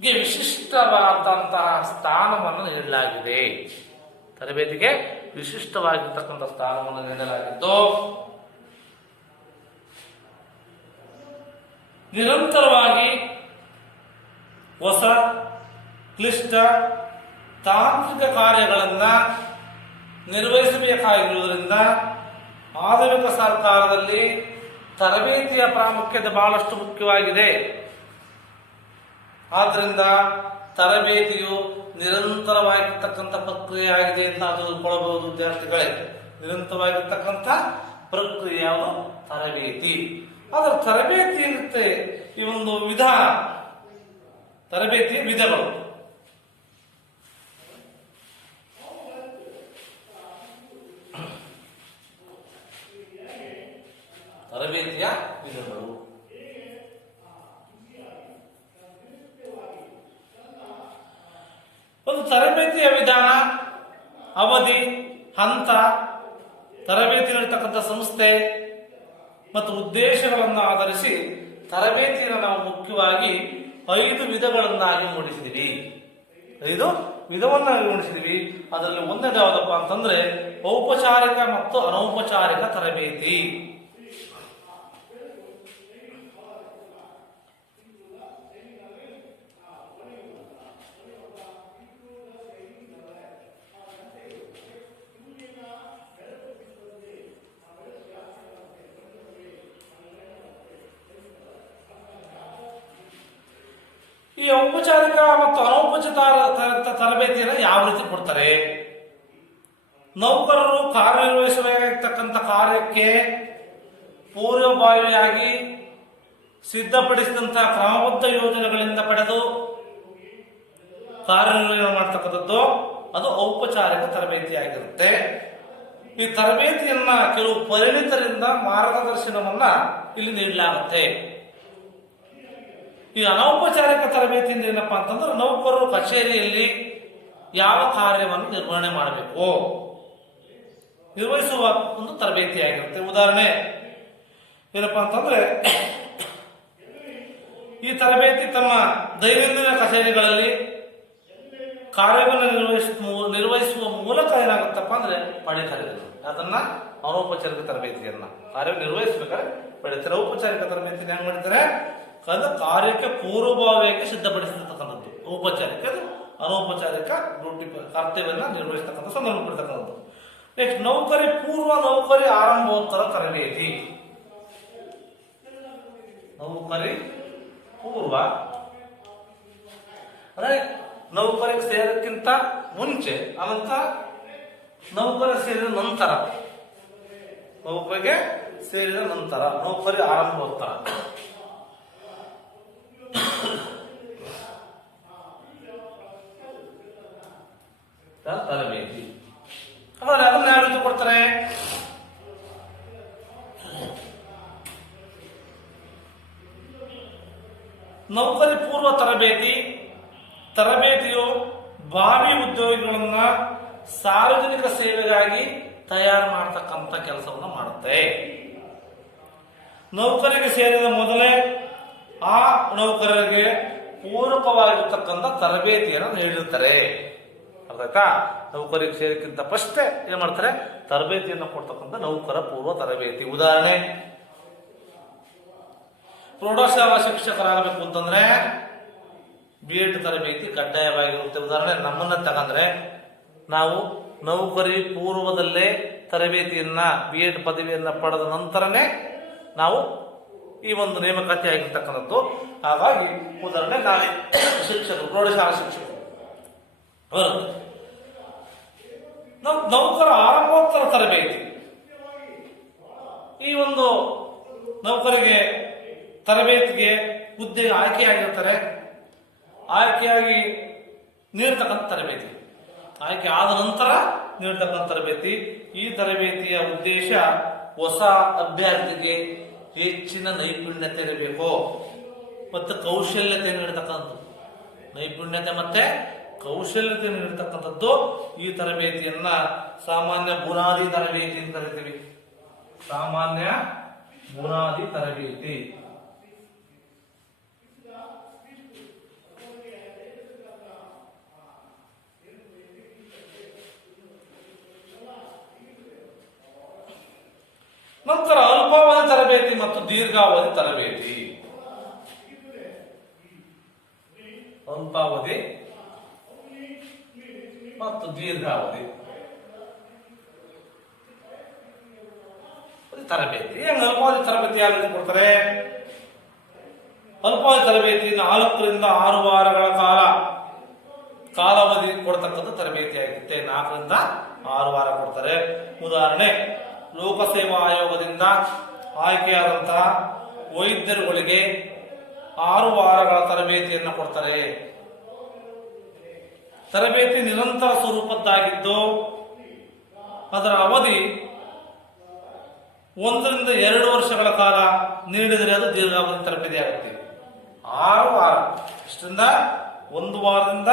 ವಿಶಿಷ್ಟವಾದಂತಹ ಸ್ಥಾನವನ್ನು ನೀಡಲಾಗಿದೆ. ತರಬೇತಿಗೆ ವಿಶಿಷ್ಟವಾಗಿರ್ತಕ್ಕಂಥ ಸ್ಥಾನವನ್ನು ನೀಡಲಾಗಿದ್ದು ನಿರಂತರವಾಗಿ ಹೊಸ ಕ್ಲಿಷ್ಟ ತಾಂತ್ರಿಕ ಕಾರ್ಯಗಳನ್ನ ನಿರ್ವಹಿಸಬೇಕಾಗಿರುವುದರಿಂದ ಆಧುನಿಕ ಸರ್ಕಾರದಲ್ಲಿ ತರಬೇತಿಯ ಪ್ರಾಮುಖ್ಯತೆ ಬಹಳಷ್ಟು ಮುಖ್ಯವಾಗಿದೆ. ಆದ್ರಿಂದ ತರಬೇತಿಯು ನಿರಂತರವಾಗಿರ್ತಕ್ಕಂಥ ಪ್ರಕ್ರಿಯೆ ಆಗಿದೆ ಅಂತ ತಿಳ್ಕೊಳ್ಳಬಹುದು ವಿದ್ಯಾರ್ಥಿಗಳೇ. ನಿರಂತರವಾಗಿರ್ತಕ್ಕಂಥ ಪ್ರಕ್ರಿಯೆ ಯಾವುದು? ತರಬೇತಿ. ಆದ್ರೆ ತರಬೇತಿ ಇರುತ್ತೆ ಈ ಒಂದು ವಿಧಾನ, ತರಬೇತಿಯ ವಿಧಗಳು. ತರಬೇತಿಯ ವಿಧಗಳು ಒಂದು ತರಬೇತಿಯ ವಿಧಾನ, ಅವಧಿ, ಹಂತ, ತರಬೇತಿ ನೀಡತಕ್ಕಂಥ ಸಂಸ್ಥೆ ಮತ್ತು ಉದ್ದೇಶಗಳನ್ನು ಆಧರಿಸಿ ತರಬೇತಿಯನ್ನು ನಾವು ಮುಖ್ಯವಾಗಿ 5 ವಿಧಗಳನ್ನಾಗಿ ಮೂಡಿಸಿದೀವಿ. 5 ವಿಧವನ್ನಾಗಿ ಮೂಡಿಸಿದೀವಿ. ಅದರಲ್ಲಿ ಒಂದನೇದು ಯಾವುದಪ್ಪ ಅಂತಂದ್ರೆ ಔಪಚಾರಿಕ ಮತ್ತು ಅನೌಪಚಾರಿಕ ತರಬೇತಿ. ಈ ಔಪಚಾರಿಕ ಮತ್ತು ಅನೌಪಚಾರಿಕ ತರಬೇತಿಯನ್ನು ಯಾವ ರೀತಿ ಕೊಡ್ತಾರೆ? ನೌಕರರು ಕಾರ್ಯನಿರ್ವಹಿಸಬೇಕಾಗಿರ್ತಕ್ಕಂಥ ಕಾರ್ಯಕ್ಕೆ ಪೂರ್ವಭಾವಿಯಾಗಿ ಸಿದ್ಧಪಡಿಸಿದಂತಹ ಕ್ರಮಬದ್ಧ ಯೋಜನೆಗಳಿಂದ ಪಡೆದು ಕಾರ್ಯನಿರ್ವಹಣೆ ಮಾಡ್ತಕ್ಕಂಥದ್ದು ಅದು ಔಪಚಾರಿಕ ತರಬೇತಿಯಾಗಿರುತ್ತೆ. ಈ ತರಬೇತಿಯನ್ನ ಕೆಲವು ಪರಿಣಿತರಿಂದ ಮಾರ್ಗದರ್ಶನವನ್ನ ಇಲ್ಲಿ ನೀಡಲಾಗುತ್ತೆ. ಈ ಅನೌಪಚಾರಿಕ ತರಬೇತಿಯಿಂದ ಏನಪ್ಪಾ ಅಂತಂದ್ರೆ ನೌಕರರು ಕಚೇರಿಯಲ್ಲಿ ಯಾವ ಕಾರ್ಯವನ್ನು ನಿರ್ವಹಣೆ ಮಾಡಬೇಕು ನಿರ್ವಹಿಸುವ ಒಂದು ತರಬೇತಿಯಾಗಿರುತ್ತೆ. ಉದಾಹರಣೆ ಏನಪ್ಪಾ ಅಂತಂದ್ರೆ ಈ ತರಬೇತಿ ತಮ್ಮ ದೈನಂದಿನ ಕಚೇರಿಗಳಲ್ಲಿ ಕಾರ್ಯವನ್ನು ನಿರ್ವಹಿಸುವ ಮೂಲಕ ಏನಾಗುತ್ತಪ್ಪ ಅಂದ್ರೆ ಪಡಿತಾರೆ. ಅದನ್ನ ಅನೌಪಚಾರಿಕ ತರಬೇತಿಯನ್ನ ಕಾರ್ಯ ನಿರ್ವಹಿಸಬೇಕಾದ್ರೆ ಪಡಿತಾರೆ. ಔಪಚಾರಿಕ ತರಬೇತಿನ ಹೆಂಗ್ ಮಾಡ್ತಾರೆ? ಅದು ಕಾರ್ಯಕ್ಕೆ ಪೂರ್ವಭಾವಿಯಾಗಿ ಸಿದ್ಧಪಡಿಸಿರ್ತಕ್ಕಂಥದ್ದು ಔಪಚಾರಿಕ. ಅದು ಅನೌಪಚಾರಿಕ ಡ್ಯೂಟಿ ಕರ್ತವ್ಯವನ್ನ ನಿರ್ವಹಿಸತಕ್ಕಂಥ ಸಂದರ್ಭ ಪಡ್ತಕ್ಕಂಥದ್ದು. ನೆಕ್ಸ್ಟ್ ನೌಕರಿ ಪೂರ್ವ, ನೌಕರಿ ಆರಂಭೋತ್ತರ ತರಬೇತಿ. ನೌಕರಿ ಪೂರ್ವ ಅಂದ್ರೆ ನೌಕರಿಗೆ ಸೇರೋಕ್ಕಿಂತ ಮುಂಚೆ, ಅನಂತರ ನೌಕರಿ ಸೇರಿದ ನಂತರ, ನೌಕರಿಗೆ ಸೇರಿದ ನಂತರ ನೌಕರಿ ಆರಂಭೋತ್ತರ ತರಬೇತಿ. ಆದ್ರೆ ಅದನ್ನ ಯಾವ ರೀತಿ ಕೊಡ್ತಾರೆ? ನೌಕರಿ ಪೂರ್ವ ತರಬೇತಿ. ತರಬೇತಿಯು ಭಾವಿ ಉದ್ಯೋಗಿಗಳನ್ನ ಸಾರ್ವಜನಿಕ ಸೇವೆಗಾಗಿ ತಯಾರು ಮಾಡತಕ್ಕಂಥ ಕೆಲಸವನ್ನು ಮಾಡುತ್ತೆ. ನೌಕರಿಗೆ ಸೇರಿದ ಮೊದಲೇ ಆ ನೌಕರರಿಗೆ ಪೂರಕವಾಗಿರ್ತಕ್ಕಂಥ ತರಬೇತಿಯನ್ನು ನೀಡಿರ್ತಾರೆ. ಅರ್ಥಾಯ್ತಾ? ನೌಕರಿಗೆ ಸೇರಿಕ್ಕಿಂತ ಫಸ್ಟ್ ಏನ್ ಮಾಡ್ತಾರೆ? ತರಬೇತಿಯನ್ನು ಕೊಡ್ತಕ್ಕಂಥ ನೌಕರ ಪೂರ್ವ ತರಬೇತಿ. ಉದಾಹರಣೆ, ಪ್ರೌಢಶಾಲಾ ಶಿಕ್ಷಕರಾಗಬೇಕು ಅಂತಂದ್ರೆ B.Ed ತರಬೇತಿ ಕಡ್ಡಾಯವಾಗಿರುತ್ತೆ. ಉದಾಹರಣೆ ನಮ್ಮನ್ನ ತಗಂದ್ರೆ ನಾವು ನೌಕರಿ ಪೂರ್ವದಲ್ಲೇ ತರಬೇತಿಯನ್ನ B.Ed ಪದವಿಯನ್ನ ಪಡೆದ ನಂತರನೇ ನಾವು ಈ ಒಂದು ನೇಮಕಾತಿ ಆಗಿರ್ತಕ್ಕಂಥದ್ದು. ಹಾಗಾಗಿ ಉದಾಹರಣೆ ನಾಳೆ ಶಿಕ್ಷಕರು, ಪ್ರೌಢಶಾಲಾ ಶಿಕ್ಷಕರು ನೌಕರ ಆರಂಭೋತ್ತರ ತರಬೇತಿ. ಈ ಒಂದು ನೌಕರಿಗೆ ತರಬೇತಿಗೆ ಹುದ್ದೆಗೆ ಆಯ್ಕೆಯಾಗಿರ್ತಾರೆ. ಆಯ್ಕೆಯಾಗಿ ನೀಡ್ತಕ್ಕಂಥ ತರಬೇತಿ, ಆಯ್ಕೆ ಆದ ನಂತರ ನೀಡ್ತಕ್ಕಂಥ ತರಬೇತಿ. ಈ ತರಬೇತಿಯ ಉದ್ದೇಶ ಹೊಸ ಅಭ್ಯರ್ಥಿಗೆ ಹೆಚ್ಚಿನ ನೈಪುಣ್ಯತೆ ಇರಬೇಕು ಮತ್ತು ಕೌಶಲ್ಯತೆ ನೀಡತಕ್ಕಂಥದ್ದು. ನೈಪುಣ್ಯತೆ ಮತ್ತೆ ಕೌಶಲ್ಯತೆ ನೀಡತಕ್ಕಂಥದ್ದು. ಈ ತರಬೇತಿಯನ್ನ ಸಾಮಾನ್ಯ ಬುನಾದಿ ತರಬೇತಿ ಅಂತ ಕರಿತೀವಿ. ಸಾಮಾನ್ಯ ಬುನಾದಿ ತರಬೇತಿ. ನಂತರ ಅಲ್ಪಾವಧಿ ತರಬೇತಿ ಮತ್ತು ದೀರ್ಘಾವಧಿ ತರಬೇತಿ. ಅಲ್ಪಾವಧಿ ಮತ್ತು ದೀರ್ಘಾವಧಿ ತರಬೇತಿ. ಹೆಂಗ ಅಲ್ಪಾವಧಿ ತರಬೇತಿ ಯಾವ ರೀತಿ ಕೊಡ್ತಾರೆ? ಅಲ್ಪಾವಧಿ ತರಬೇತಿ 4 ರಿಂದ 6 ವಾರಗಳ ಕಾಲಾವಧಿ ಕೊಡ್ತಕ್ಕಂಥ ತರಬೇತಿ ಆಗಿರುತ್ತೆ. 4 ರಿಂದ 6 ವಾರ ಕೊಡ್ತಾರೆ. ಉದಾಹರಣೆ, ಲೋಕಸೇವಾ ಆಯೋಗದಿಂದ ಆಯ್ಕೆಯಾದಂತಹ ವೈದ್ಯರುಗಳಿಗೆ 6 ವಾರಗಳ ತರಬೇತಿಯನ್ನು ಕೊಡ್ತಾರೆ. ತರಬೇತಿ ನಿರಂತರ ಸ್ವರೂಪದ್ದಾಗಿದ್ದು ಅದರ ಅವಧಿ 1 ರಿಂದ 2 ವರ್ಷಗಳ ಕಾಲ ನೀಡಿದರೆ ಅದು ದೀರ್ಘಾವಧಿ ತರಬೇತಿ ಆಗುತ್ತೆ. 6 ವಾರ ಇಷ್ಟರಿಂದ 1 ವಾರದಿಂದ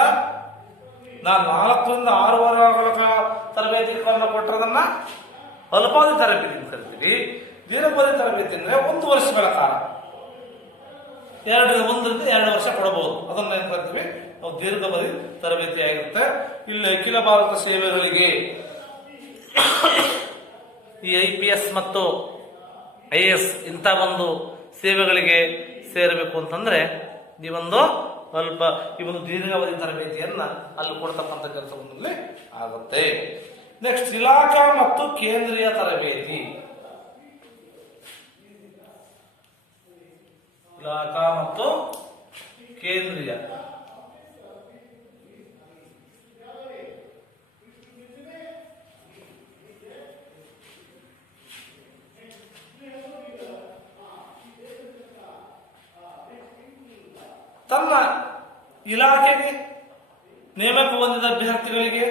4 ರಿಂದ 6 ವಾರಗಳ ತರಬೇತಿಗಳನ್ನು ಕೊಟ್ಟರದನ್ನ ಅಲ್ಪಾವಧಿ ತರಬೇತಿ ಅಂತ ಕರಿತೀವಿ. ದೀರ್ಘಾವಧಿ ತರಬೇತಿ ಅಂದ್ರೆ 1 ವರ್ಷಗಳ ಕಾಲ, 1 ರಿಂದ 2 ವರ್ಷ ಕೊಡಬಹುದು. ಅದನ್ನ ಏನ್ ಕರಿತೀವಿ ನಾವು ದೀರ್ಘಾವಧಿ ತರಬೇತಿ ಆಗಿರುತ್ತೆ. ಇಲ್ಲಿ ಅಖಿಲ ಭಾರತ ಸೇವೆಗಳಿಗೆ ಈ IPS ಮತ್ತು IAS ಇಂಥ ಒಂದು ಸೇವೆಗಳಿಗೆ ಸೇರಬೇಕು ಅಂತಂದ್ರೆ ಈ ಒಂದು ದೀರ್ಘಾವಧಿ ತರಬೇತಿಯನ್ನ ಅಲ್ಲಿ ಕೊಡ್ತಕ್ಕಂಥ ಕೆಲಸದಲ್ಲಿ ಆಗುತ್ತೆ. ನೆಕ್ಸ್ಟ್, ಇಲಾಖಾ ಮತ್ತು ಕೇಂದ್ರೀಯ ತರಬೇತಿ. ಇಲಾಖಾ ಮತ್ತು ಕೇಂದ್ರೀಯ ಇಲಾಖೆಗೆ ನೇಮಕ ಹೊಂದಿದ ಅಭ್ಯರ್ಥಿಗಳಿಗೆ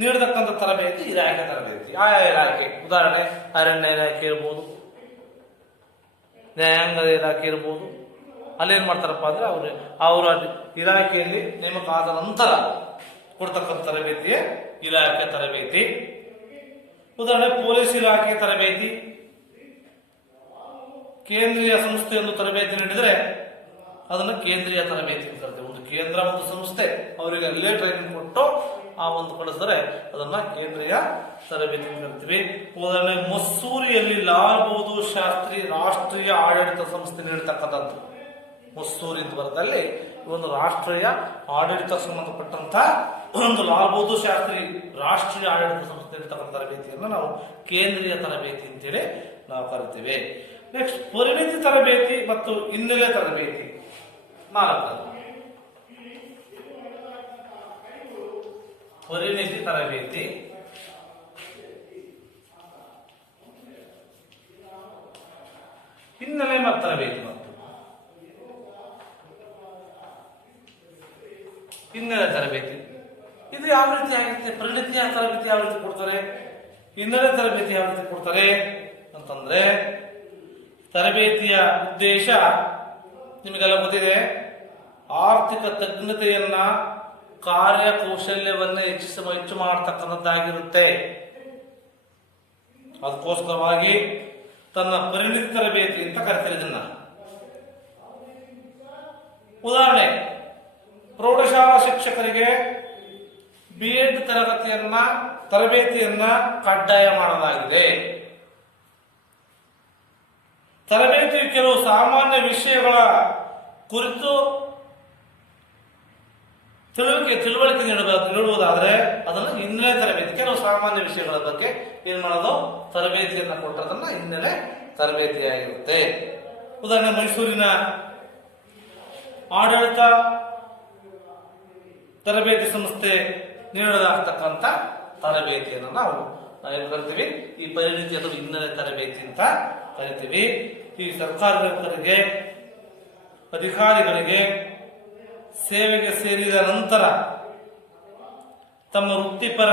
ನೀಡತಕ್ಕಂಥ ತರಬೇತಿ ಇಲಾಖೆ ತರಬೇತಿ. ಆಯಾ ಇಲಾಖೆ, ಉದಾಹರಣೆ ಅರಣ್ಯ ಇಲಾಖೆ ಇರ್ಬೋದು, ನ್ಯಾಯಾಂಗ ಇಲಾಖೆ ಇರ್ಬೋದು. ಅಲ್ಲೇನ್ ಮಾಡ್ತಾರಪ್ಪ ಅಂದ್ರೆ ಅವರ ಇಲಾಖೆಯಲ್ಲಿ ನೇಮಕ ಆದ ನಂತರ ಕೊಡ್ತಕ್ಕಂಥ ತರಬೇತಿಯೇ ಇಲಾಖೆ ತರಬೇತಿ. ಉದಾಹರಣೆ ಪೊಲೀಸ್ ಇಲಾಖೆ ತರಬೇತಿ, ಕೇಂದ್ರೀಯ ಸಂಸ್ಥೆಯೊಂದು ತರಬೇತಿ ನೀಡಿದರೆ ಅದನ್ನು ಕೇಂದ್ರೀಯ ತರಬೇತಿ ಅಂತ ಕರಿತೀವಿ. ಒಂದು ಕೇಂದ್ರ ಒಂದು ಸಂಸ್ಥೆ ಅವರಿಗೆ ಅಲ್ಲೇ ಟ್ರೈನಿಂಗ್ ಕೊಟ್ಟು ಆ ಒಂದು ಕಳಿಸಿದ್ರೆ ಅದನ್ನ ಕೇಂದ್ರೀಯ ತರಬೇತಿ ಅಂತ ಕರಿತೀವಿ. ಉದಾಹರಣೆ ಮಸ್ಸೂರಿಯಲ್ಲಿ ಲಾಲ್ ಬಹದ್ದೂರ್ ಶಾಸ್ತ್ರಿ ರಾಷ್ಟ್ರೀಯ ಆಡಳಿತ ಸಂಸ್ಥೆ ನೀಡತಕ್ಕಂಥದ್ದು. ಮಸ್ಸೂರಿ ಅಂತ ಬರೋದಲ್ಲಿ ಒಂದು ರಾಷ್ಟ್ರೀಯ ಆಡಳಿತ ಸಂಬಂಧಪಟ್ಟಂತ ಒಂದು ಲಾಲ್ ಬಹದ್ದೂರ್ ಶಾಸ್ತ್ರಿ ರಾಷ್ಟ್ರೀಯ ಆಡಳಿತ ಸಂಸ್ಥೆ ನೀಡತಕ್ಕಂಥ ತರಬೇತಿಯನ್ನು ನಾವು ಕೇಂದ್ರೀಯ ತರಬೇತಿ ಅಂತೇಳಿ ನಾವು ಕರಿತೀವಿ. ನೆಕ್ಸ್ಟ್ ಪರಿಣಿತಿ ತರಬೇತಿ ಮತ್ತು ಹಿನ್ನೆಲೆ ತರಬೇತಿ. 4 ಪರಿಣಿತಿ ತರಬೇತಿ, ಹಿನ್ನೆಲೆ ಮತ್ತು ತರಬೇತಿ ಮತ್ತು ಹಿನ್ನೆಲೆ ತರಬೇತಿ. ಇದು ಯಾವ ರೀತಿ ಆಗುತ್ತೆ? ಪರಿಣಿತಿಯ ತರಬೇತಿ ಯಾವ ರೀತಿ ಕೊಡ್ತಾರೆ, ಹಿನ್ನೆಲೆ ತರಬೇತಿ ಯಾವ ರೀತಿ ಕೊಡ್ತಾರೆ ಅಂತಂದ್ರೆ, ತರಬೇತಿಯ ಉದ್ದೇಶ ನಿಮಗೆಲ್ಲ ಗೊತ್ತಿದೆ. ಆರ್ಥಿಕ ತಜ್ಞತೆಯನ್ನ, ಕಾರ್ಯಕೌಶಲ್ಯವನ್ನ ಹೆಚ್ಚು ಮಾಡತಕ್ಕಂಥದ್ದಾಗಿರುತ್ತೆ. ಅದಕ್ಕೋಸ್ಕರವಾಗಿ ತನ್ನ ಪರಿಣಿತಿ ತರಬೇತಿ ಅಂತ ಕರಿತಾರೆ ಇದನ್ನ. ಉದಾಹರಣೆ, ಪ್ರೌಢಶಾಲಾ ಶಿಕ್ಷಕರಿಗೆ B.Ed ತರಬೇತಿಯನ್ನ ಕಡ್ಡಾಯ ಮಾಡಲಾಗಿದೆ. ತರಬೇತಿಯು ಕೆಲವು ಸಾಮಾನ್ಯ ವಿಷಯಗಳ ಕುರಿತು ತಿಳುವಳಿಕೆ ನೀಡುವುದಾದ್ರೆ ಅದನ್ನು ಹಿನ್ನೆಲೆ ತರಬೇತಿ. ಕೆಲವು ಸಾಮಾನ್ಯ ವಿಷಯಗಳ ಬಗ್ಗೆ ಏನ್ ಮಾಡೋದು, ತರಬೇತಿಯನ್ನ ಕೊಟ್ಟದನ್ನ ಹಿನ್ನೆಲೆ ತರಬೇತಿಯಾಗಿರುತ್ತೆ. ಉದಾಹರಣೆ, ಮೈಸೂರಿನ ಆಡಳಿತ ತರಬೇತಿ ಸಂಸ್ಥೆ ನೀಡಲಾಗ್ತಕ್ಕಂಥ ತರಬೇತಿಯನ್ನು ನಾವು ಏನು ಕರಿತೀವಿ, ಈ ಪರಿಣಿತಿ ಅಥವಾ ಹಿನ್ನೆಲೆ ತರಬೇತಿ ಅಂತ ಕರಿತೀವಿ. ಈ ಸರ್ಕಾರಿ ನೌಕರರಿಗೆ, ಅಧಿಕಾರಿಗಳಿಗೆ ಸೇವೆಗೆ ಸೇರಿದ ನಂತರ ತಮ್ಮ ವೃತ್ತಿಪರ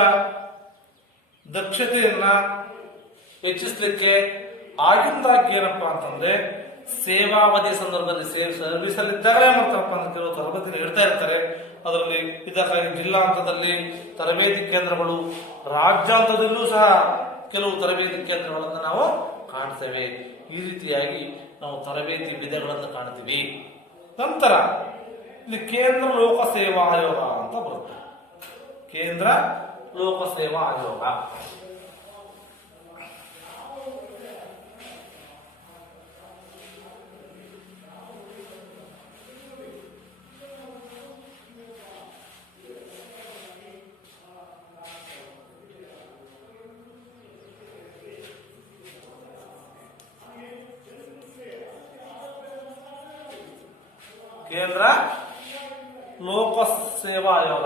ದಕ್ಷತೆಯನ್ನ ಹೆಚ್ಚಿಸಲಿಕ್ಕೆ ಆಗಿಂದಾಗಿ ಏನಪ್ಪಾ ಅಂತಂದ್ರೆ ಸೇವಾವಧಿ ಸಂದರ್ಭದಲ್ಲಿ ಸರ್ವಿಸ್ ಅಲ್ಲಿ ಇದ್ದಾಗಲೇ ಮಾಡ್ತಾರಪ್ಪ ಅಂತ ಕೆಲವು ತರಬೇತಿ ನೀಡ್ತಾ ಇರ್ತಾರೆ. ಅದರಲ್ಲಿ ಇದಕ್ಕಾಗಿ ಜಿಲ್ಲಾ ಹಂತದಲ್ಲಿ ತರಬೇತಿ ಕೇಂದ್ರಗಳು, ರಾಜ್ಯಾಂತದಲ್ಲೂ ಸಹ ಕೆಲವು ತರಬೇತಿ ಕೇಂದ್ರಗಳನ್ನು ನಾವು ಕಾಣ್ತೇವೆ. ಈ ರೀತಿಯಾಗಿ ನಾವು ತರಬೇತಿ ವಿಧಗಳನ್ನು ಕಾಣ್ತೀವಿ. ನಂತರ ಇಲ್ಲಿ ಕೇಂದ್ರ ಲೋಕ ಸೇವಾ ಆಯೋಗ ಅಂತ ಬರುತ್ತೆ. ಕೇಂದ್ರ ಲೋಕ ಸೇವಾ ಆಯೋಗ ಕೇಂದ್ರ ಲೋಕ ಸೇವಾ ಆಯೋಗ.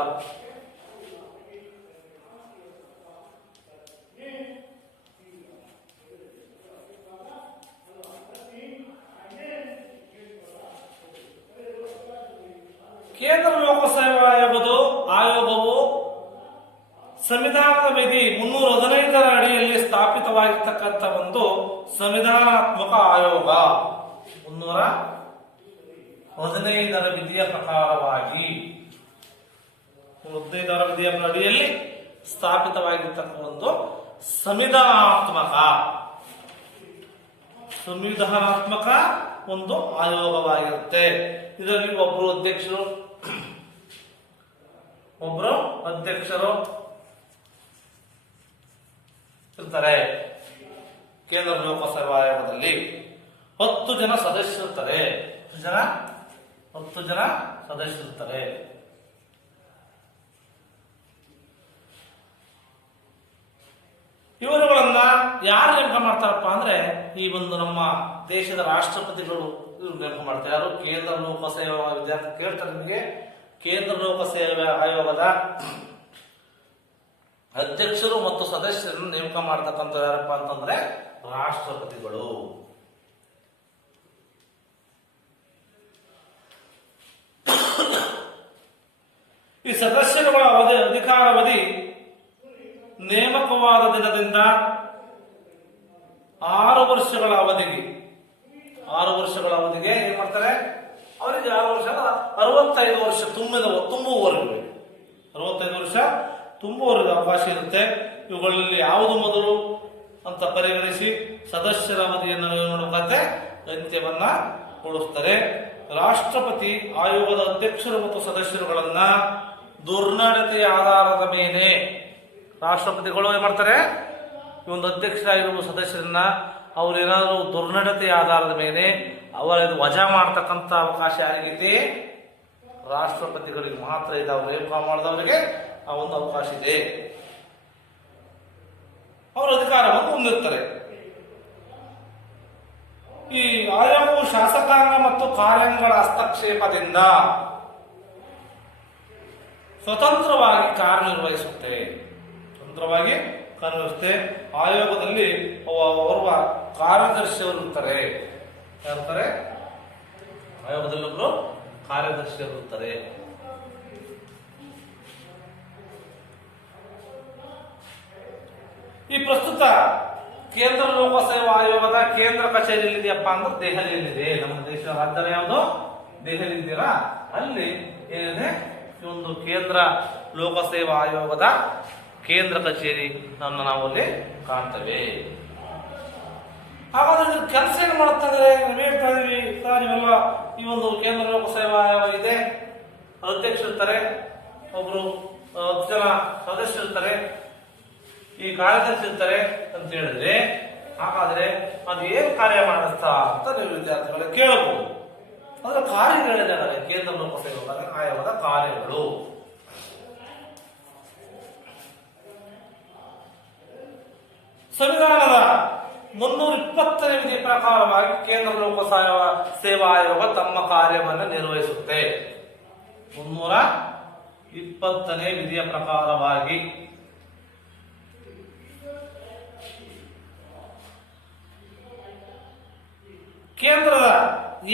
ಕೇಂದ್ರ ಲೋಕ ಸೇವಾ ಆಯೋಗವು ಸಂವಿಧಾನದ ವಿಧಿ 315ರ ಅಡಿಯಲ್ಲಿ ಸ್ಥಾಪಿತವಾಗಿರ್ತಕ್ಕಂಥ ಒಂದು ಸಂವಿಧಾನಾತ್ಮಕ ಆಯೋಗ. 315ರ ವಿಧಿಯ ಪ್ರಕಾರವಾಗಿ 315ರ ವಿಧಿಯ ಅಡಿಯಲ್ಲಿ ಸ್ಥಾಪಿತವಾಗಿರ್ತಕ್ಕ ಒಂದು ಸಂವಿಧಾನಾತ್ಮಕ ಒಂದು ಆಯೋಗವಾಗಿರುತ್ತೆ. ಇದರಲ್ಲಿ ಒಬ್ಬರು ಅಧ್ಯಕ್ಷರು ಇರ್ತಾರೆ. ಕೇಂದ್ರ ಲೋಕ ಸೇವಾ ಆಯೋಗದಲ್ಲಿ 10 ಜನ ಸದಸ್ಯರಿರ್ತಾರೆ. 10 ಜನ ಸದಸ್ಯರಿರ್ತಾರೆ. ಇವರುಗಳನ್ನ ಯಾರು ನೇಮಕ ಮಾಡ್ತಾರಪ್ಪ ಅಂದ್ರೆ ಈ ಒಂದು ನಮ್ಮ ದೇಶದ ರಾಷ್ಟ್ರಪತಿಗಳು ಇವರು ನೇಮಕ ಮಾಡ್ತಾರೆ. ಯಾರು? ಕೇಂದ್ರ ಲೋಕ ಸೇವಾ ವಿದ್ಯಾರ್ಥಿ ಕೇಳ್ತಾರೆ ನಿಮಗೆ. ಕೇಂದ್ರ ಲೋಕ ಸೇವಾ ಆಯೋಗದ ಅಧ್ಯಕ್ಷರು ಮತ್ತು ಸದಸ್ಯರನ್ನು ನೇಮಕ ಮಾಡತಕ್ಕಂಥ ಯಾರಪ್ಪ ಅಂತಂದ್ರೆ ರಾಷ್ಟ್ರಪತಿಗಳು. ಈ ಸದಸ್ಯರುಗಳ ಅಧಿಕಾರಾವಧಿ ನೇಮಕವಾದ ದಿನದಿಂದ 6 ವರ್ಷಗಳ ಅವಧಿಗೆ ಏನ್ ಮಾಡ್ತಾರೆ, ಅವರಿಗೆ 6 ವರ್ಷ 65 ವರ್ಷ ತುಂಬುವವರೆಗೂ 65 ವರ್ಷ ತುಂಬುವವರೆಗೂ ಅವಕಾಶ ಇರುತ್ತೆ. ಇವುಗಳಲ್ಲಿ ಯಾವುದು ಮೊದಲು ಅಂತ ಪರಿಗಣಿಸಿ ಸದಸ್ಯರ ಅವಧಿಯನ್ನು ಮಾಡಬೇಕಾದ್ರೆ ಅಂತ್ಯವನ್ನ ಗೊಳಿಸ್ತಾರೆ. ರಾಷ್ಟ್ರಪತಿ ಆಯೋಗದ ಅಧ್ಯಕ್ಷರು ಮತ್ತು ಸದಸ್ಯರುಗಳನ್ನ ದುರ್ನಡತೆಯ ಆಧಾರದ ಮೇಲೆ ರಾಷ್ಟ್ರಪತಿಗಳು ಏನ್ ಮಾಡ್ತಾರೆ, ಈ ಒಂದು ಅಧ್ಯಕ್ಷರಾಗಿರುವ ಸದಸ್ಯರನ್ನ ಅವ್ರೇನಾದ್ರು ದುರ್ನಡತೆಯ ಆಧಾರದ ಮೇಲೆ ಅವರನ್ನು ವಜಾ ಮಾಡತಕ್ಕಂಥ ಅವಕಾಶ ಯಾರಿಗಿದೆ, ರಾಷ್ಟ್ರಪತಿಗಳಿಗೆ ಮಾತ್ರ ಇದೆ. ಅವರು ನೇಮಕ ಮಾಡಿದವರಿಗೆ ಆ ಒಂದು ಅವಕಾಶ ಇದೆ, ಅವರ ಅಧಿಕಾರವನ್ನು ಹೊಂದಿರ್ತಾರೆ. ಈ ಆಯೋಗವು ಶಾಸಕಾಂಗ ಮತ್ತು ಕಾರ್ಯಾಂಗಗಳ ಹಸ್ತಕ್ಷೇಪದಿಂದ ಸ್ವತಂತ್ರವಾಗಿ ಕಾರ್ಯನಿರ್ವಹಿಸುತ್ತೆ. ಆಯೋಗದಲ್ಲಿ ಓರ್ವ ಕಾರ್ಯದರ್ಶಿಯವರು ಇರ್ತಾರೆ. ಆಯೋಗದಲ್ಲಿ ಒಬ್ಬರು ಕಾರ್ಯದರ್ಶಿಯವರು ಇರ್ತಾರೆ. ಈ ಪ್ರಸ್ತುತ ಕೇಂದ್ರ ಲೋಕಸೇವಾ ಆಯೋಗದ ಕೇಂದ್ರ ಕಚೇರಿ ಎಲ್ಲಿದೆಯಪ್ಪ ಅಂದ್ರೆ ದೆಹಲಿಯಲ್ಲಿದೆ. ನಮ್ಮ ದೇಶದ ರಾಜಧಾನಿ ಯಾವುದು? ದೆಹಲಿ ಇದೆಯಲ್ಲ, ಅಲ್ಲಿ ಏನಿದೆ ಈ ಒಂದು ಕೇಂದ್ರ ಲೋಕಸೇವಾ ಆಯೋಗದ ಕೇಂದ್ರ ಕಚೇರಿ ನಾವು ಅಲ್ಲಿ ಕಾಣ್ತೇವೆ. ಹಾಗಾದ್ರೆ ಕೆಲಸ ಏನ್ ಮಾಡುತ್ತಂದ್ರೆ ಹೇಳ್ತಾ ಇದೀವಿ ನೀವೆಲ್ಲ, ಈ ಒಂದು ಕೇಂದ್ರ ಲೋಕಸೇವಾ ಆಯೋಗ ಇದೆ, ಅಧ್ಯಕ್ಷರಿರ್ತಾರೆ, ಒಬ್ರು 10 ಜನ ಸದಸ್ಯರಿರ್ತಾರೆ, ಈ ಕಾರ್ಯದರ್ಶಿ ಇರ್ತಾರೆ ಅಂತ ಹೇಳಿದ್ರೆ, ಹಾಗಾದ್ರೆ ಅದು ಏನು ಕಾರ್ಯ ಮಾಡಿಸ್ತಾ ಅಂತ ನೀವು ವಿದ್ಯಾರ್ಥಿಗಳು ಕೇಳಬಹುದು. ಅದರ ಕಾರ್ಯಗಳಿದ್ದಾರೆ, ಕೇಂದ್ರ ಲೋಕಸೇವಾ ಆಯೋಗದ ಕಾರ್ಯಗಳು. ಸಂವಿಧಾನದ 320ನೇ ವಿಧಿ ಪ್ರಕಾರವಾಗಿ ಕೇಂದ್ರ ಲೋಕಸೇವಾ ಆಯೋಗ ತಮ್ಮ ಕಾರ್ಯವನ್ನು ನಿರ್ವಹಿಸುತ್ತೆ. 320ನೇ ವಿಧಿಯ ಪ್ರಕಾರವಾಗಿ ಕೇಂದ್ರದ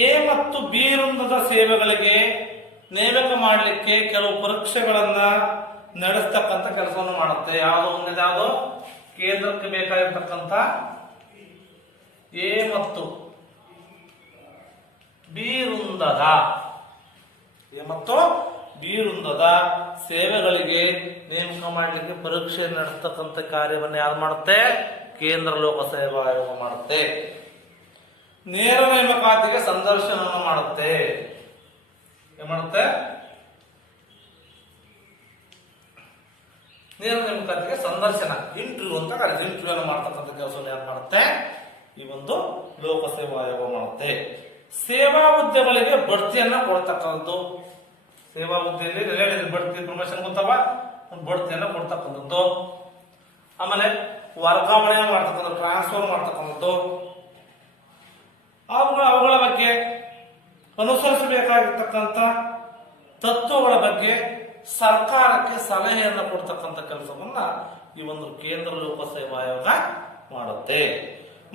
ಎ ಮತ್ತು ಬಿ ವೃಂದದ ಸೇವೆಗಳಿಗೆ ನೇಮಕ ಮಾಡಲಿಕ್ಕೆ ಕೆಲವು ಪರೀಕ್ಷೆಗಳನ್ನ ನಡೆಸ್ತಕ್ಕಂಥ ಕೆಲಸವನ್ನು ಮಾಡುತ್ತೆ. ಯಾವುದು ಕೇಂದ್ರಕ್ಕೆ ಬೇಕಾಗಿರ್ತಕ್ಕಂಥ ಎ ಮತ್ತು ಬಿ ವೃಂದದ ಸೇವೆಗಳಿಗೆ ನೇಮಕ ಮಾಡಲಿಕ್ಕೆ ಪರೀಕ್ಷೆ ನಡೆಸ್ತಕ್ಕಂಥ ಕಾರ್ಯವನ್ನು ಯಾರು ಮಾಡುತ್ತೆ? ಕೇಂದ್ರ ಲೋಕಸೇವಾ ಆಯೋಗ ಮಾಡುತ್ತೆ. ನೇರ ನೇಮಕಾತಿಗೆ ಸಂದರ್ಶನವನ್ನು ಮಾಡುತ್ತೆ. ಏನ್ ಮಾಡುತ್ತೆ? ನೇರ ನೇಮಕಾತಿಗೆ ಸಂದರ್ಶನ, ಇಂಟರ್ವ್ಯೂ ಅಂತ ಕರೀತಾರೆ. ಇಂಟರ್ವ್ಯೂ ಮಾಡ್ತಕ್ಕಂಥ ಕೆಲಸವನ್ನು ಯಾರು ಮಾಡುತ್ತೆ? ಈ ಒಂದು ಲೋಕಸೇವಾ ಆಯೋಗ ಮಾಡುತ್ತೆ. ಸೇವಾ ಹುದ್ದೆಗಳಿಗೆ ಬಡ್ತಿಯನ್ನ ಕೊಡ್ತಕ್ಕಂಥದ್ದು. ಸೇವಾ ಹುದ್ದೆಯಲ್ಲಿ ಬಡ್ತಿ ಪ್ರಮೋಷನ್ ಗೊತ್ತವ, ಬಡ್ತಿಯನ್ನ ಕೊಡ್ತಕ್ಕಂಥದ್ದು. ಆಮೇಲೆ ವರ್ಗಾವಣೆ ಮಾಡ್ತಕ್ಕಂಥ, ಟ್ರಾನ್ಸ್ಫರ್ ಮಾಡ್ತಕ್ಕಂಥದ್ದು. ಅವುಗಳ ಬಗ್ಗೆ ಅನುಸರಿಸಬೇಕಾಗಿರ್ತಕ್ಕಂಥ ತತ್ವಗಳ ಬಗ್ಗೆ ಸರ್ಕಾರಕ್ಕೆ ಸಲಹೆಯನ್ನು ಕೊಡ್ತಕ್ಕಂಥ ಕೆಲಸವನ್ನ ಈ ಒಂದು ಕೇಂದ್ರ ಲೋಕಸೇವಾ ಆಯೋಗ ಮಾಡುತ್ತೆ.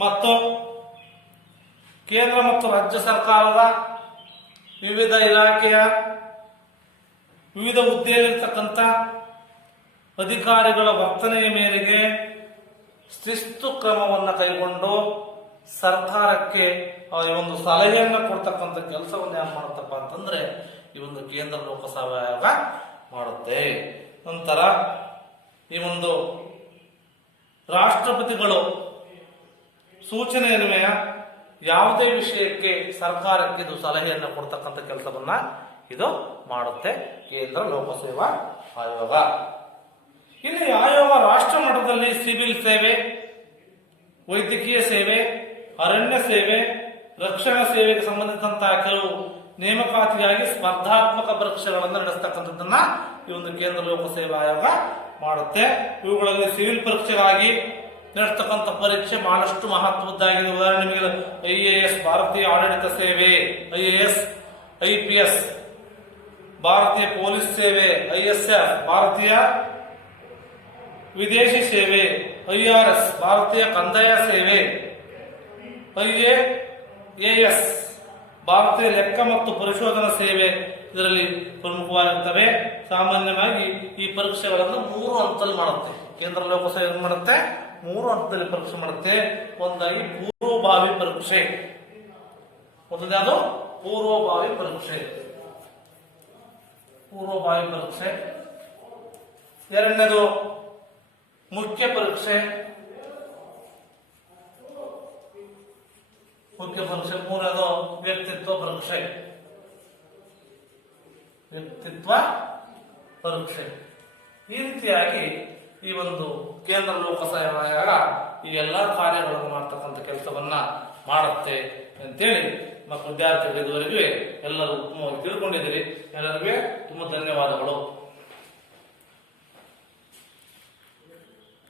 ಮತ್ತು ಕೇಂದ್ರ ಮತ್ತು ರಾಜ್ಯ ಸರ್ಕಾರದ ವಿವಿಧ ಇಲಾಖೆಯ ವಿವಿಧ ಹುದ್ದೆಯಲ್ಲಿರ್ತಕ್ಕಂಥ ಅಧಿಕಾರಿಗಳ ವರ್ತನೆಯ ಮೇರೆಗೆ ಶಿಸ್ತು ಕ್ರಮವನ್ನು ಕೈಗೊಂಡು ಸರ್ಕಾರಕ್ಕೆ ಈ ಒಂದು ಸಲಹೆಯನ್ನು ಕೊಡ್ತಕ್ಕಂಥ ಕೆಲಸವನ್ನು ಯಾರು ಮಾಡುತ್ತಪ್ಪ ಅಂತಂದ್ರೆ ಈ ಒಂದು ಕೇಂದ್ರ ಲೋಕಸೇವಾ ಆಯೋಗ ಮಾಡುತ್ತೆ. ನಂತರ ಈ ಒಂದು ರಾಷ್ಟ್ರಪತಿಗಳು ಸೂಚನೆ ಅನ್ವಯ ಯಾವುದೇ ವಿಷಯಕ್ಕೆ ಸರ್ಕಾರಕ್ಕೆ ಇದು ಸಲಹೆಯನ್ನು ಕೊಡ್ತಕ್ಕಂಥ ಕೆಲಸವನ್ನ ಇದು ಮಾಡುತ್ತೆ ಕೇಂದ್ರ ಲೋಕಸೇವಾ ಆಯೋಗ. ಇಲ್ಲಿ ಆಯೋಗ ರಾಷ್ಟ್ರ ಮಟ್ಟದಲ್ಲಿ ಸಿವಿಲ್ ಸೇವೆ, ವೈದ್ಯಕೀಯ ಸೇವೆ, ಅರಣ್ಯ ಸೇವೆ, ರಕ್ಷಣಾ ಸೇವೆಗೆ ಸಂಬಂಧಿಸಿದಂತಹ ಕೆಲವು ನೇಮಕಾತಿಗಾಗಿ ಸ್ಪರ್ಧಾತ್ಮಕ ಪರೀಕ್ಷೆಗಳನ್ನು ನಡೆಸ್ತಕ್ಕಂಥದ್ದನ್ನ ಈ ಒಂದು ಕೇಂದ್ರ ಲೋಕಸೇವಾ ಆಯೋಗ ಮಾಡುತ್ತೆ. ಇವುಗಳಲ್ಲಿ ಸಿವಿಲ್ ಪರೀಕ್ಷೆಗಾಗಿ ನಡೆಸ್ತಕ್ಕಂಥ ಪರೀಕ್ಷೆ ಬಹಳಷ್ಟು ಮಹತ್ವದ್ದಾಗಿದೆ. ಉದಾಹರಣೆ ನಿಮಗೆ IAS ಭಾರತೀಯ ಆಡಳಿತ ಸೇವೆ, IAS, IPS ಭಾರತೀಯ ಪೊಲೀಸ್ ಸೇವೆ, ISF ಭಾರತೀಯ ವಿದೇಶಿ ಸೇವೆ, IRS ಭಾರತೀಯ ಕಂದಾಯ ಸೇವೆ, IAS ಭಾರತೀಯ ಲೆಕ್ಕ ಮತ್ತು ಪರಿಶೋಧನಾ ಸೇವೆ ಇದರಲ್ಲಿ ಪ್ರಮುಖವಾಗಿರುತ್ತವೆ. ಸಾಮಾನ್ಯವಾಗಿ ಈ ಪರೀಕ್ಷೆಗಳನ್ನು 3 ಹಂತದಲ್ಲಿ ಮಾಡುತ್ತೆ. ಕೇಂದ್ರ ಲೋಕಸೇವೆ ಏನ್ ಮಾಡುತ್ತೆ? 3 ಹಂತದಲ್ಲಿ ಪರೀಕ್ಷೆ ಮಾಡುತ್ತೆ. ಒಂದಾಗಿ ಪೂರ್ವಭಾವಿ ಪರೀಕ್ಷೆ, ಮೊದಲನೇ ಅದು ಪೂರ್ವಭಾವಿ ಪರೀಕ್ಷೆ. ಎರಡನೇದು ಮುಖ್ಯ ಪರೀಕ್ಷೆ. ಮೂರನೇದು ವ್ಯಕ್ತಿತ್ವ ಪರೀಕ್ಷೆ. ಈ ರೀತಿಯಾಗಿ ಈ ಒಂದು ಕೇಂದ್ರ ಲೋಕಸೇವಾ ಆಯೋಗ ಈ ಎಲ್ಲಾ ಕಾರ್ಯಗಳನ್ನು ಮಾಡ್ತಕ್ಕಂಥ ಕೆಲಸವನ್ನ ಮಾಡುತ್ತೆ ಅಂತೇಳಿ ವಿದ್ಯಾರ್ಥಿಗಳು ಇದುವರೆಗೂ ಎಲ್ಲರೂ ಉತ್ತಮವಾಗಿ ತಿಳ್ಕೊಂಡಿದ್ದೀರಿ. ಎಲ್ಲರಿಗೂ ತುಂಬಾ ಧನ್ಯವಾದಗಳು.